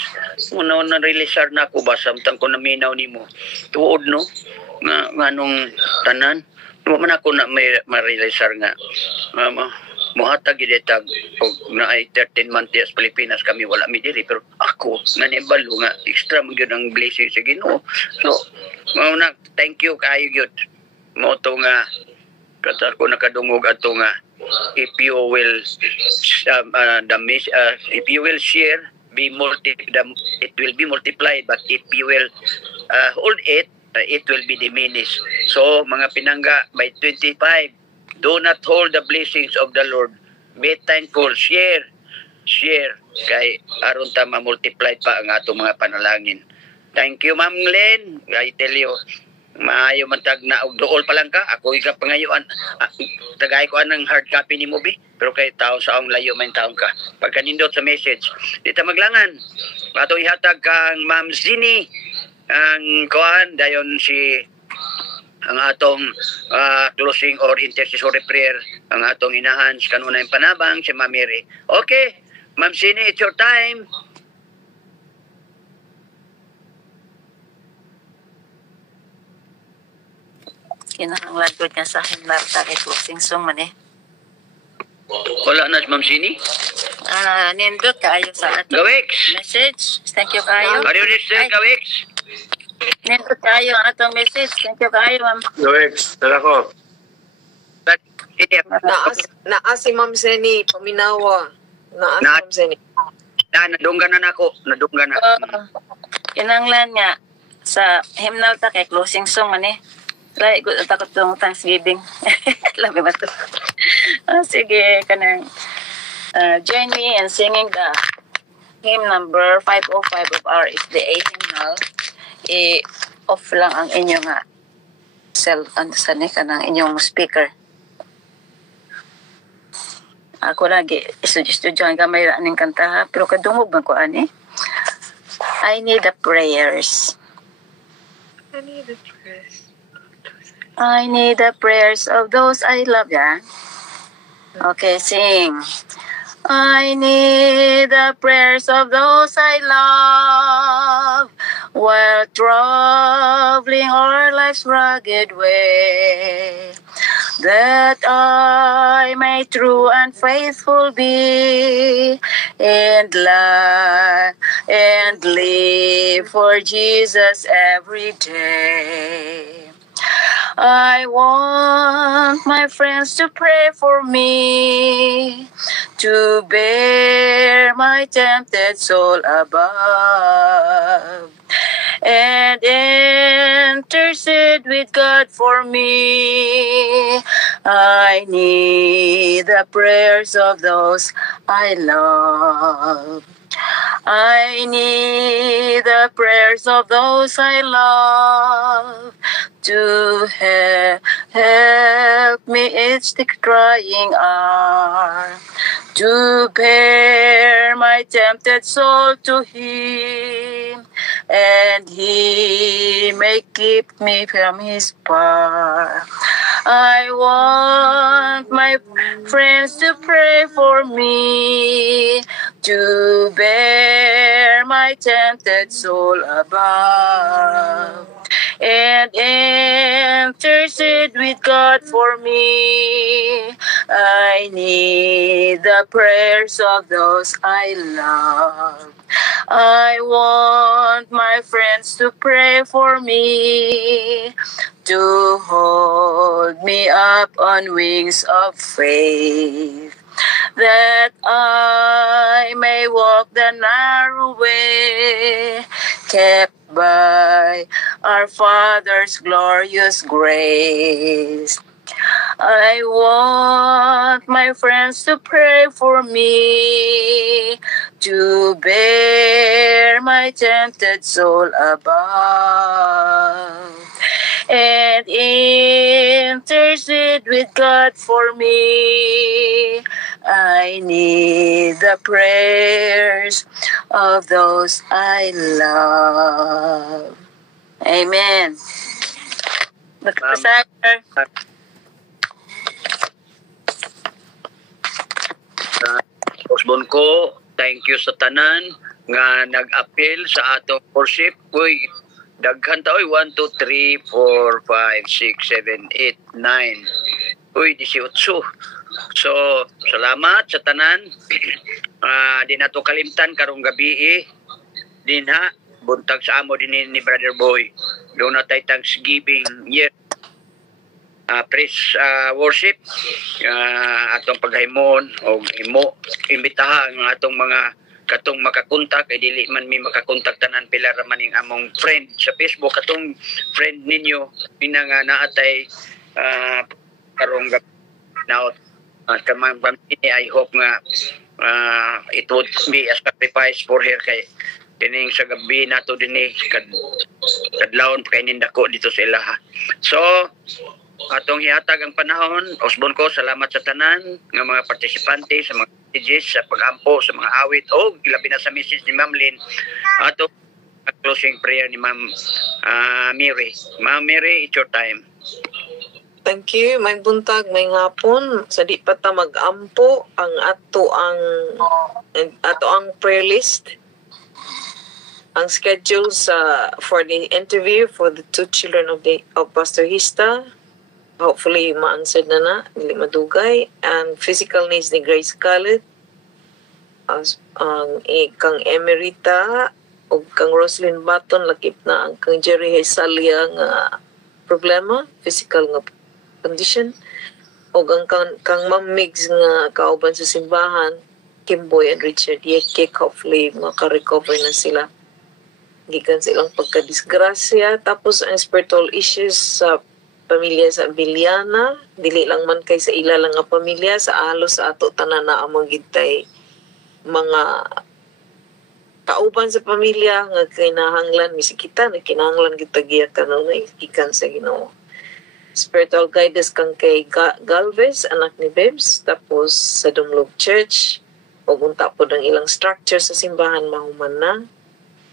Una na realisar na ako ba samtang ko naminaw nimo tuod no nga nung tanan man ako na may ma-realisar nga muhatag gidetag og na ay 13 months sa Pilipinas kami wala mi diri, pero ako nga nibalo nga extra mo gyud ang blessing sa Ginoo. So mao na thank you kayo gyud mo to nga kata ko nakadungog ato nga if you will if you will share it will be multiplied, but if you will hold it will be diminished. So mga pinangga, by 25, do not hold the blessings of the Lord. Be thankful, share kay aron ta ma-multiply pa ang atong mga panalangin. Thank you, Ma'am Len. I tell you, maayo man tag na og dool pa lang ka, ako ika pangayuan. Tagay ko anang hard copy ni Mobi, pero kay tao sa ang layo man taong ka. Pagka nindot sa message, dita maglangan. Atong ihatag kang Ma'am Zini ang kuan dayon si ang atong closing or intercessory prayer, ang atong inahan kanuna yung panabang si Ma'am Mary. Okay, Ma'am Zini, it's your time. Kinahanglan ko niya sa akin Marta kay closing song man eh. Wala na si Ma'am Zini? Nindot kaayo sa ato message. Thank you kaayo. Are you listening, Gawix? Nindot kaayo ang atong message. Thank you kaayo, Ma'am. Gawix, tala ko. Naa si Ma'am Zeni, paminawa. Naa si Ma'am Zeni. Nadunggan na ako. Nadunggan na. Kinahanglan nga sa hymnal ta kay closing song man eh. Right, good takot tong Thanksgiving. Labi ba to? Sige, kanang join me in singing the hymn number 505 of our SDA hymnal. I-off lang ang inyong kanang inyong speaker. Ako lagi istudyo ang gamay aning kanta ha, pero kadungog man ko ani. I need the prayers. I need the prayers. I need the prayers of those I love. Yeah. Okay, sing. I need the prayers of those I love while traveling our life's rugged way, that I may true and faithful be and live for Jesus every day. I want my friends to pray for me, to bear my tempted soul above, and intercede with God for me. I need the prayers of those I love. I need the prayers of those I love to help me each the crying hour, to bear my tempted soul to Him, and He may keep me from His power. I want my friends to pray for me, to bear my tempted tempted soul above. And intercede with God for me. I need the prayers of those I love. I want my friends to pray for me, to hold me up on wings of faith, that I may walk the narrow way, kept by our Father's glorious grace. I want my friends to pray for me, to bear my tempted soul above, and intercede with God for me. I need the prayers of those I love. Amen. Pastor. Osbon ko, thank you sa tanan nga nag-appeal sa atong worship. Uy, daghan ta, 1, 2, 3, 4, 5, 6, 7, 8, 9. Uy, 18. So, salamat sa tanan. Di na to kalimtan karong gabi din ha. Buntag sa amo din ni Brother Boy. Doon na tayo Thanksgiving year. Praise worship atong paghimon o imbitahan ang atong mga katong makakontak kay dili man mi makakontak tanan pila ra maning among friend sa Facebook katong friend ninyo pinanga naatay karong now kamang pamilya. I hope nga it would be a sacrifice for her kay kining sa gabi nato dinhi kadlawon kay nindako dito sa ilaha. So atong hihatag ang panahon. Osbon ko, salamat sa tanan ng mga partisipante sa mga messages, sa pagampo, sa mga awit o labi na sa message ni Ma'am Lynn. Atong closing prayer ni Ma'am Mary. Ma'am Mary, it's your time. Thank you. May buntag, may ngapon. Sa di pa ta mag-ampo ang ato ang prayer list. Ang schedule for the interview for the 2 children of Pastor Hista. Hopefully, ma-answer na, dili madugay. And physical needs ni Grace Khaled. Kang Emerita, o kang Roslyn Baton, lakip na ang kang Jerry Hesalia nga problema, physical nga condition. O kang Ma'am Migs nga kauban sa simbahan, Kimboy and Richard Yekik, hopefully maka-recover na sila. Gikan silang pagkadisgrasya. Tapos ang spiritual issues sa pamilya sa Biliana, dili lang man kay sa ila lang nga pamilya, sa alos sa ato tanan na among gitay mga kauban sa pamilya nga kinahanglan misikita na kinahanglan gitagiya kanunay ikan sa Ginoo. Spiritual guidance kang kay Galvez, anak ni Bebs, tapos sa Dumlog Church, ug unta po ng ilang structure sa simbahan mahuman na.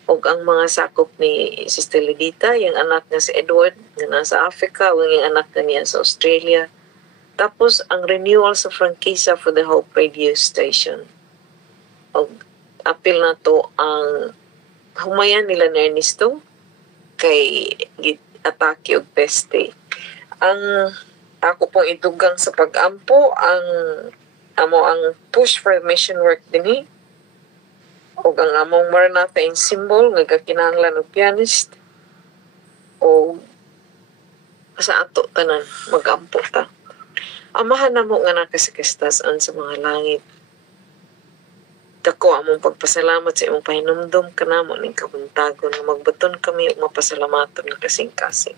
Og ang mga sakop ni Sister Lidita, yung anak nga si Edward, nga nasa Africa, o yung anak nga niya sa Australia. Tapos, ang renewal sa frankisa for the Hope Radio Station. Og apil na to ang humayan nila ni Ernesto kay atake og peste. Ang ako pong itugang sa pag-ampo, ang push for mission work dinhi. O ang among Maranatha in symbol nga kakinahanglan og pianist o sa ato tanan mag-ampo ta. Amahan na mo nga nakasikastas-an sa mga langit. Dako among pagpasalamat sa imong pahinumdum kanamo ning kabuntagon nga magbaton kami og mapasalamaton nga kasing-kasing.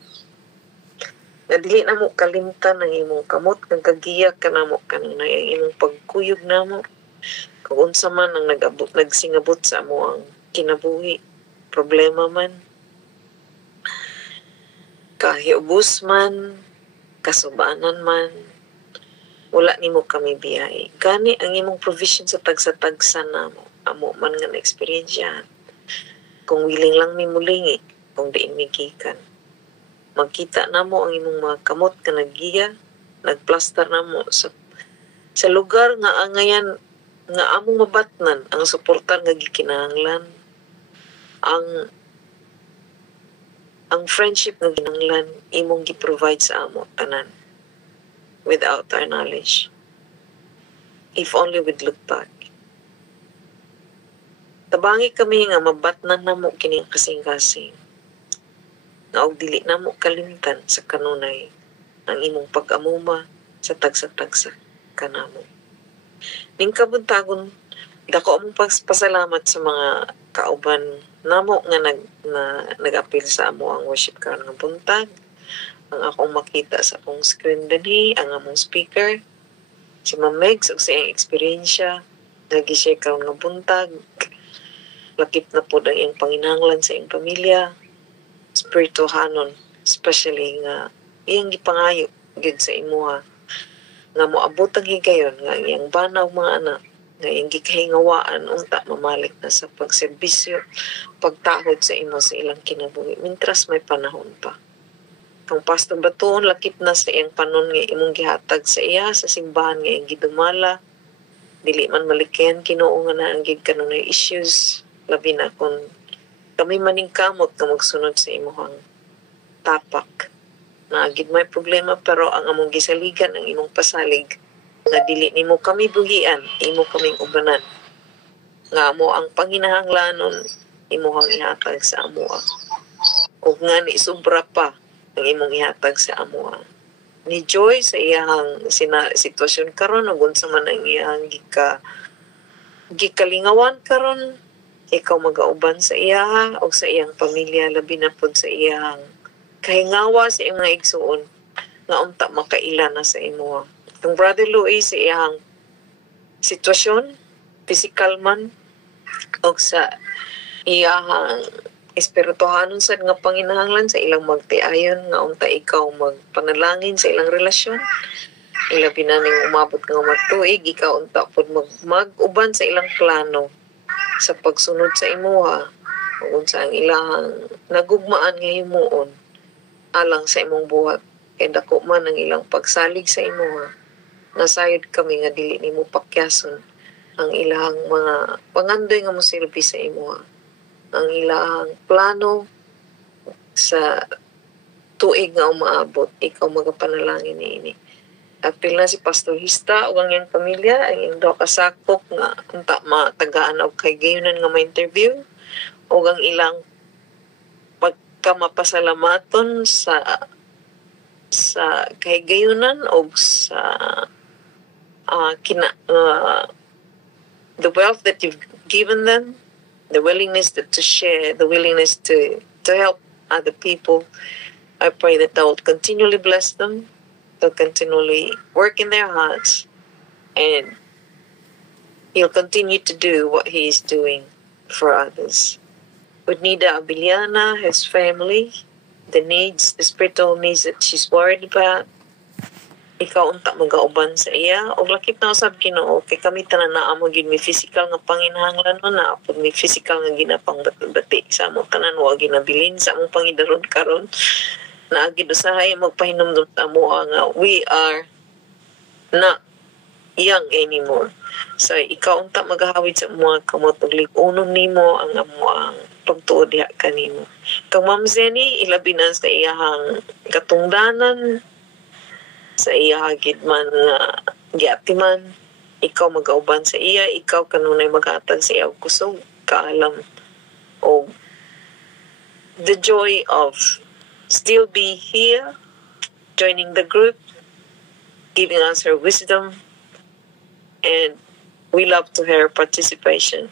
Nga dili na mo kalimtan ang imong kamot nga kagiyak kanamo kanang imong pagkuyog namo. Kung unsa man ang nagsingabot sa amo ang kinabuhi, problema man, kahiubos man, kasubanan man, wala nimo kami biyay. Gani ang imong provision sa tagsa-tagsa namo, amo man nga na-experiensyahan. Kung willing lang mi mulingi, kung diin migikan. Magkita namo ang imong mga kamot nga naggiya, nagplaster namo sa lugar nga angayan nga among mabatnan ang suportar nga gikinahanglan. ang friendship nga ginanglan imong gi-provide sa amo tanan without our knowledge. If only we'd look back. Tabangi kami nga mabatnan namo kini kasing-kasing. Nga og dili namo kalimtan sa kanunay ang imong pag-amuma sa tagsa-tagsa kanamo. Ning kabuntagon dako among pasalamat sa mga kauban namo nga nag-apil sa amo ang worship karon nga buntag. Ang akong makita sa akong screen dinhi, ang among speaker, si Ma'am Megs, ug sa iyang eksperyensya, nag-share karon nga buntag. Lakip na po ang iyang panginahanglan sa iyang pamilya, spirituhanon, especially nga iyang gipangayo gid sa imuha nga moabot ang higayon nga iyang banaw mga anak nga iyang gikahingawaan unta mamalik na sa pagserbisyo, pagtahod sa imo sa ilang kinabuhi mintras may panahon pa. Ang Pastor Batuon lakip na sa iyang panon nga imong gihatag sa iya sa simbahan nga iyang gidumala, dili man malikyan Ginoo nga naanggid kanunay issues, labi na kung kami maning kamot nga magsunod sa imuhang tapak. Naagid may problema pero ang among gisaligan ang imong pasalig nga dili nimo kami buhian, imo kaming ubanan. Nga amo ang panginahanglanon imuhang ihatag sa amoa. Ug nga ni sobra pa ang imong ihatag sa amoa. Ni Joy sa iyang sitwasyon karon ug unsa man ang iyang gikalingawan karon, ikaw magauban sa iya o sa iyang pamilya, labi na po sa iyang kahingawa sa iyang mga igsuon nga unta makaila na sa imo. Itong Brother Louis sa iyang sitwasyon, physical man o sa iyang espirituhanon sad nga panginahanglan sa ilang magtiayon nga unta ikaw magpanalangin sa ilang relasyon. Ilabi na ning umabot nga matuig, ikaw unta pod mag-uban sa ilang plano sa pagsunod sa imuha ug sa ang ilang nagugmaan nga himuon alang sa imong buhat. Kay dako man ang ilang pagsalig sa imuha, nasayod kami nga dili nimo pakyason ang ilang mga pangandoy nga mosilbi sa imuha, ang ilang plano sa tuig nga umaabot, ikaw magapanalangin niini. Apil na si Pastor Hista o ang iyang pamilya, ang iyong daw kasakop nga unta matagaan og kay gayunan nga ma-interview o ang ilang pagkamapasalamaton sa kay gayunan o sa the wealth that you've given them, the willingness to share, the willingness to help other people. I pray that thou will continually bless them, they'll continually work in their hearts, and he'll continue to do what he is doing for others. With Nida Abiliana, his family, the needs, the spiritual needs that she's worried about, ikaw unta magauban sa iya o lakip na usab Ginoo kay kami tanan naa mo gid mi physical nga panginahanglan na pud mi physical nga ginapang bati sa among tanan wa ginabilin sa among pangidaron karon na gid usahay magpahinumdum ta mo nga we are not young anymore. So ikaw unta magahawid sa mga kamot ug lig-unon nimo ang amuang pagtuod diha kanimo. Kang Ma'am Zenny ilabi na sa iyahang katungdanan, sa iya hagid man nga giatiman, ikaw magauban sa iya, ikaw kanunay maghatag sa iya kusog kaalam o the joy of still be here joining the group, giving us her wisdom, and we love to hear participation.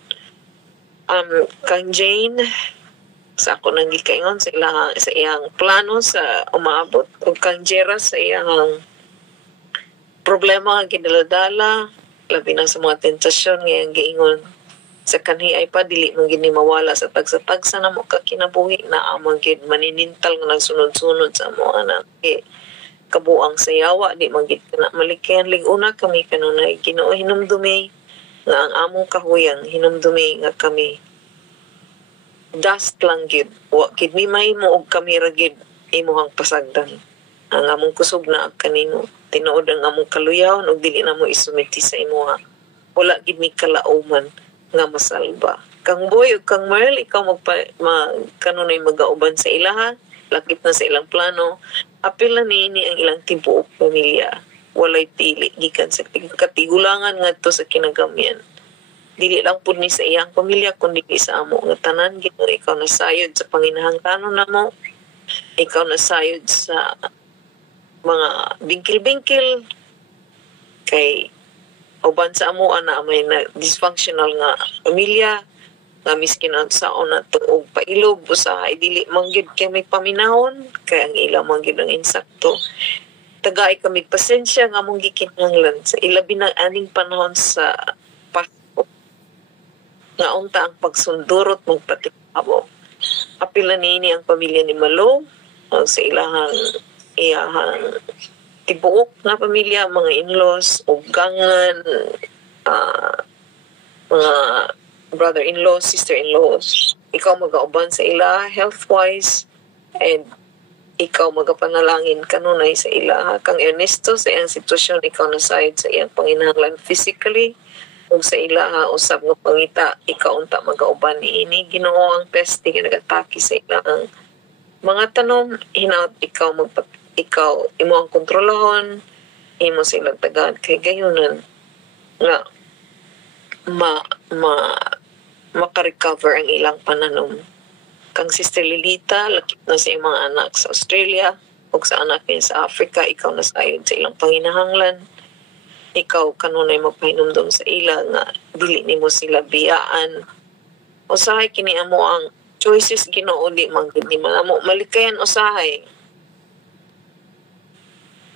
Kang Jane, sa ako nang gikaingon sa iyang plano sa umaabot, o kang Jera sa iyang problema nga ginaladala, labi na sa mga tentasyon ngayang giingon sa kanhi ay pa dili man gid ni mawala sa tagsa-tagsa na mo ka kinabuhi na amang gid maninintal nga nagsunod-sunod sa mo anak kabuang sayawa di man gid kana malikyan lig-una kami kanunay Ginoo hinumdumi nga ang among kahuyang hinumdumi nga kami dust lang gid wa gid mi mahimo og kami ra gid imuhang pasagdan ang among kusog na kanimo tinuod ang among kaluyahon ug dili na mo isumiti sa imuha wala gid mi kalauman nga masalba Kang Boy ug kang Merl, ikaw kanunay magauban sa ilaha, lakip na sa ilang plano, apil na niini ang ilang tibuok pamilya. Walay pili, gikan sa katigulangan ngadto sa kinagamyan. Dili lang pud ni sa iyang pamilya, kundi sa amo nga tanan, Ginoo, ikaw nasayod sa panginahanglanon namo, ikaw nasayod sa mga bingkil-bingkil, kay uban sa amo ana may na dysfunctional nga pamilya, nga miskin ang saon na tuog pailog usahay dili man gyud kay may paminahon kay ang ila man gyud ang insakto. Tagay kami pasensya nga mong gikinahanglan sa ilabi ng aning panahon sa Pasko nga unta ang pagsundurot magpatikaw. Apil na niini ang pamilya ni Malo sa iyahang tibuok na pamilya, mga in-laws, ugangan, mga brother-in-laws, sister-in-laws. Ikaw magauban sa ila health-wise, and ikaw magapanalangin kanunay sa ila. Kang Ernesto sa iyang sitwasyon, ikaw nasayod sa iyang panginahanglan physically, ug sa ila usab nga pangita, ikaw unta magauban niini. Ginoo ang peste nga nagatake sa ila ang mga tanom, hinaut ikaw imo ang kontrolahon, imo silang tagad kay gayunan nga makarecover ang ilang pananom. Kang Sister Lilita, lakip na sa mga anak sa Australia o sa anak niya sa Africa, ikaw nasayod sa ilang panginahanglan. Ikaw kanunay magpahinumdum sa ila nga dili nimo sila biyaan. Usahay kini amo ang choices, Ginoo, di man gid ni amo malikayan usahay.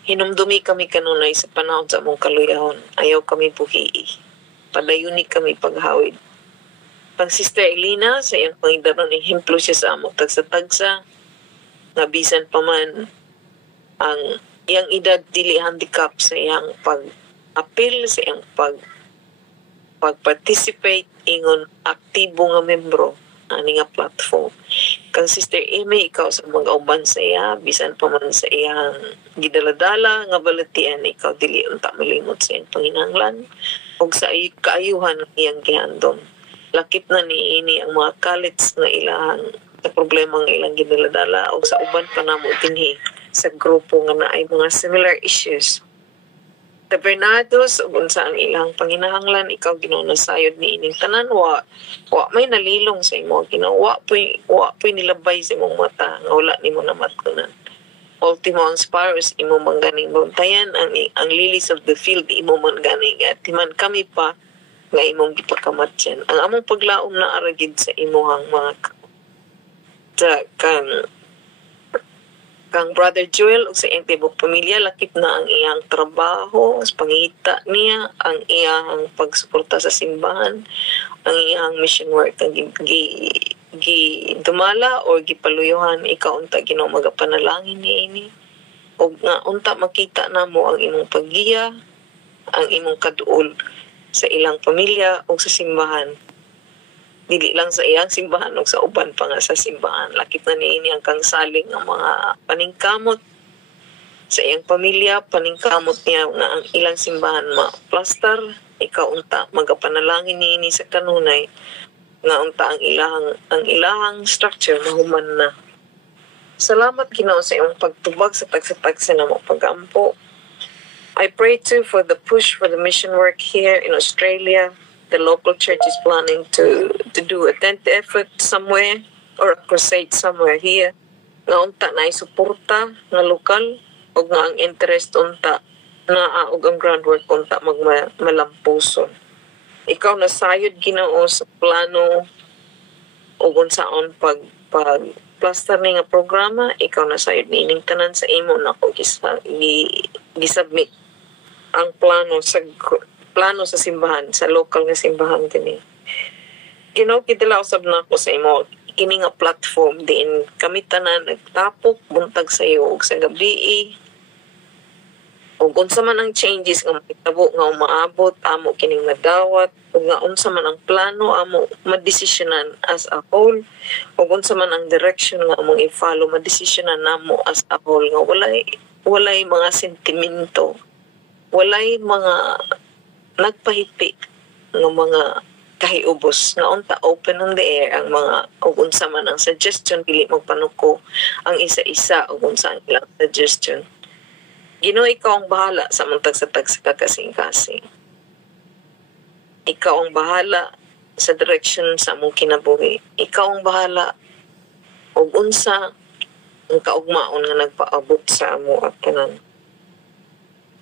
Hinumdumi kami kanunay sa panahon sa among kaluyahon. Ayaw kami buhii. Padayuni kami paghawid. Pag Sister Elena, sa iyang pangidaron, ehemplo siya sa among tagsa-tagsa. Nabisan pa man ang iyang edad dili handicap sa iyang pag-apil, sa iyang pag-participate ingon aktibo nga membro ani nga platform. Kang Sister Amy, ikaw sa mga uban sa iya, bisan pa man sa iyang gidaladala nga balatian, ikaw dili unta malimot sa iyang panginahanglan ug sa kaayuhan ng iyang gihandom. Lakip na niini ang mga kalits nga ilahang sa problema nga ilang gidaladala ug sa uban pa namo dinhi sa grupo nga naay mga similar issues. The Bernados, ug unsa ang ilang panginahanglan, ikaw Ginoo nasayod ni ining tanan, wa may nalilong sa imo Ginoo, wa po'y nilabay sa imong mata nga wala nimo namatkunan. Ultimo ang sparrows imo man ganing bantayan, ang lilies of the field imo man ganing atiman, kami pa nga imong gipakamatyan. Ang among paglaom na aragid sa imuhang mga kang Brother Joel ug sa iyang tibok pamilya, lakip na ang iyang trabaho, pangita niya, ang iyang pagsuporta sa simbahan, ang iyang mission work ang dumala or gipaluyuhan, ikaw unta Ginoo magapanalangin niini. Og nga unta makita namo ang imong paggiya, ang imong kaduol sa ilang pamilya o sa simbahan. Dili lang sa iyang simbahan o sa uban pa nga sa simbahan. Lakip na niini ang kang saling ang mga paningkamot sa iyang pamilya, paningkamot niya nga ang ilang simbahan ma-plaster. Ikaw unta magapanalangin niini sa kanunay nga unta ang ilahang structure mahuman na. Salamat Ginoo sa iyong pagtubag sa tagsa-tagsa na mo pagampo. I pray too for the push for the mission work here in Australia. The local church is planning to do a tent effort somewhere or a crusade somewhere here. Nga unta na isuporta nga lokal o nga ang interest unta na og ang groundwork unta magmalampuson. Ikaw nasayod Ginoo sa plano o unsaon pag plaster ni nga programa, ikaw nasayod niining tanan sa imo na kung gisubmit ang plano sa simbahan, sa local nga simbahan din. Ginoo, kitila usab na ako sa imo kini nga platform din kami tanan nagtapok buntag sa iyo ug sa gabi ug unsa man ang changes nga makitabo nga umaabot amo kining madawat ug nga unsa man ang plano amo madesisyonan as a whole ug unsa man ang direction nga among i-follow madesisyonan namo as a whole nga walay mga sentimento, walay mga nagpahipi ng mga kahiubos nga unta open on the air ang mga ug unsa man ang suggestion dili magpanuko ang isa-isa ug unsa ang ilang suggestion. Ginoo, ikaw ang bahala sa mantag sa kakasing-kasing. Ikaw ang bahala sa direction sa among kinabuhi. Ikaw ang bahala ug unsa ang kaugmaon nga nagpaabot sa amo at tanan.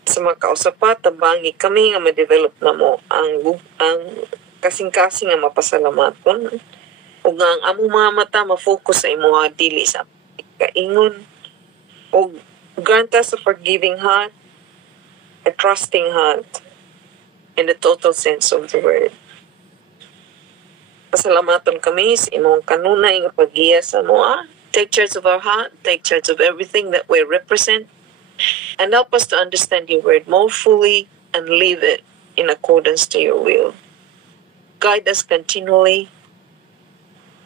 Sa mga kausapat, tabangi kami nga ma-develop na mo ang kasing-kasing nga mapasalamaton ug nga ang among mga mata ma-focus sa imuha dili sa kaingon ug grant us a forgiving heart, a trusting heart, in the total sense of the word. Pasalamaton kami sa imong kanunay nga paggiya sa moa. Take charge of our heart, take charge of everything that we represent, and help us to understand your word more fully and live it in accordance to your will. Guide us continually.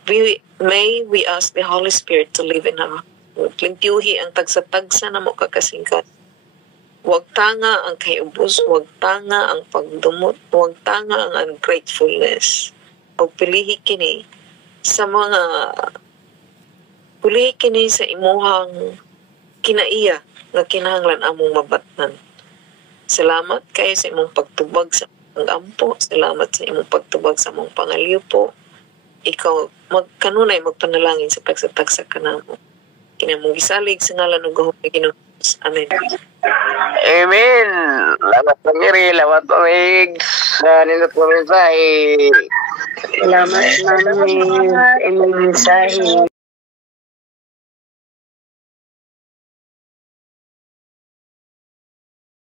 May we ask the Holy Spirit to live in our heart. Lintiuhi ang tagsa-tagsa na mo kakasingkat. Huwag tanga ang kayubos, huwag tanga ang pagdumot, huwag tanga ang ungratefulness. Huwag pilihi kini sa imuhang kinaiya nga kinahanglan among mabatnan. Salamat kayo sa imong pagtubag sa ampo. Salamat sa imong pagtubag sa among pangaliw po. Ikaw kanunay magpanalangin sa tagsatagsa kanamo. Kinamong gisalig sa ngalan ng Gahong Ginoo. Amen. Amen. Lamat ng iri, lamat ng eggs. Nindot mo mensahe. Salamat, Mami. Mensahe.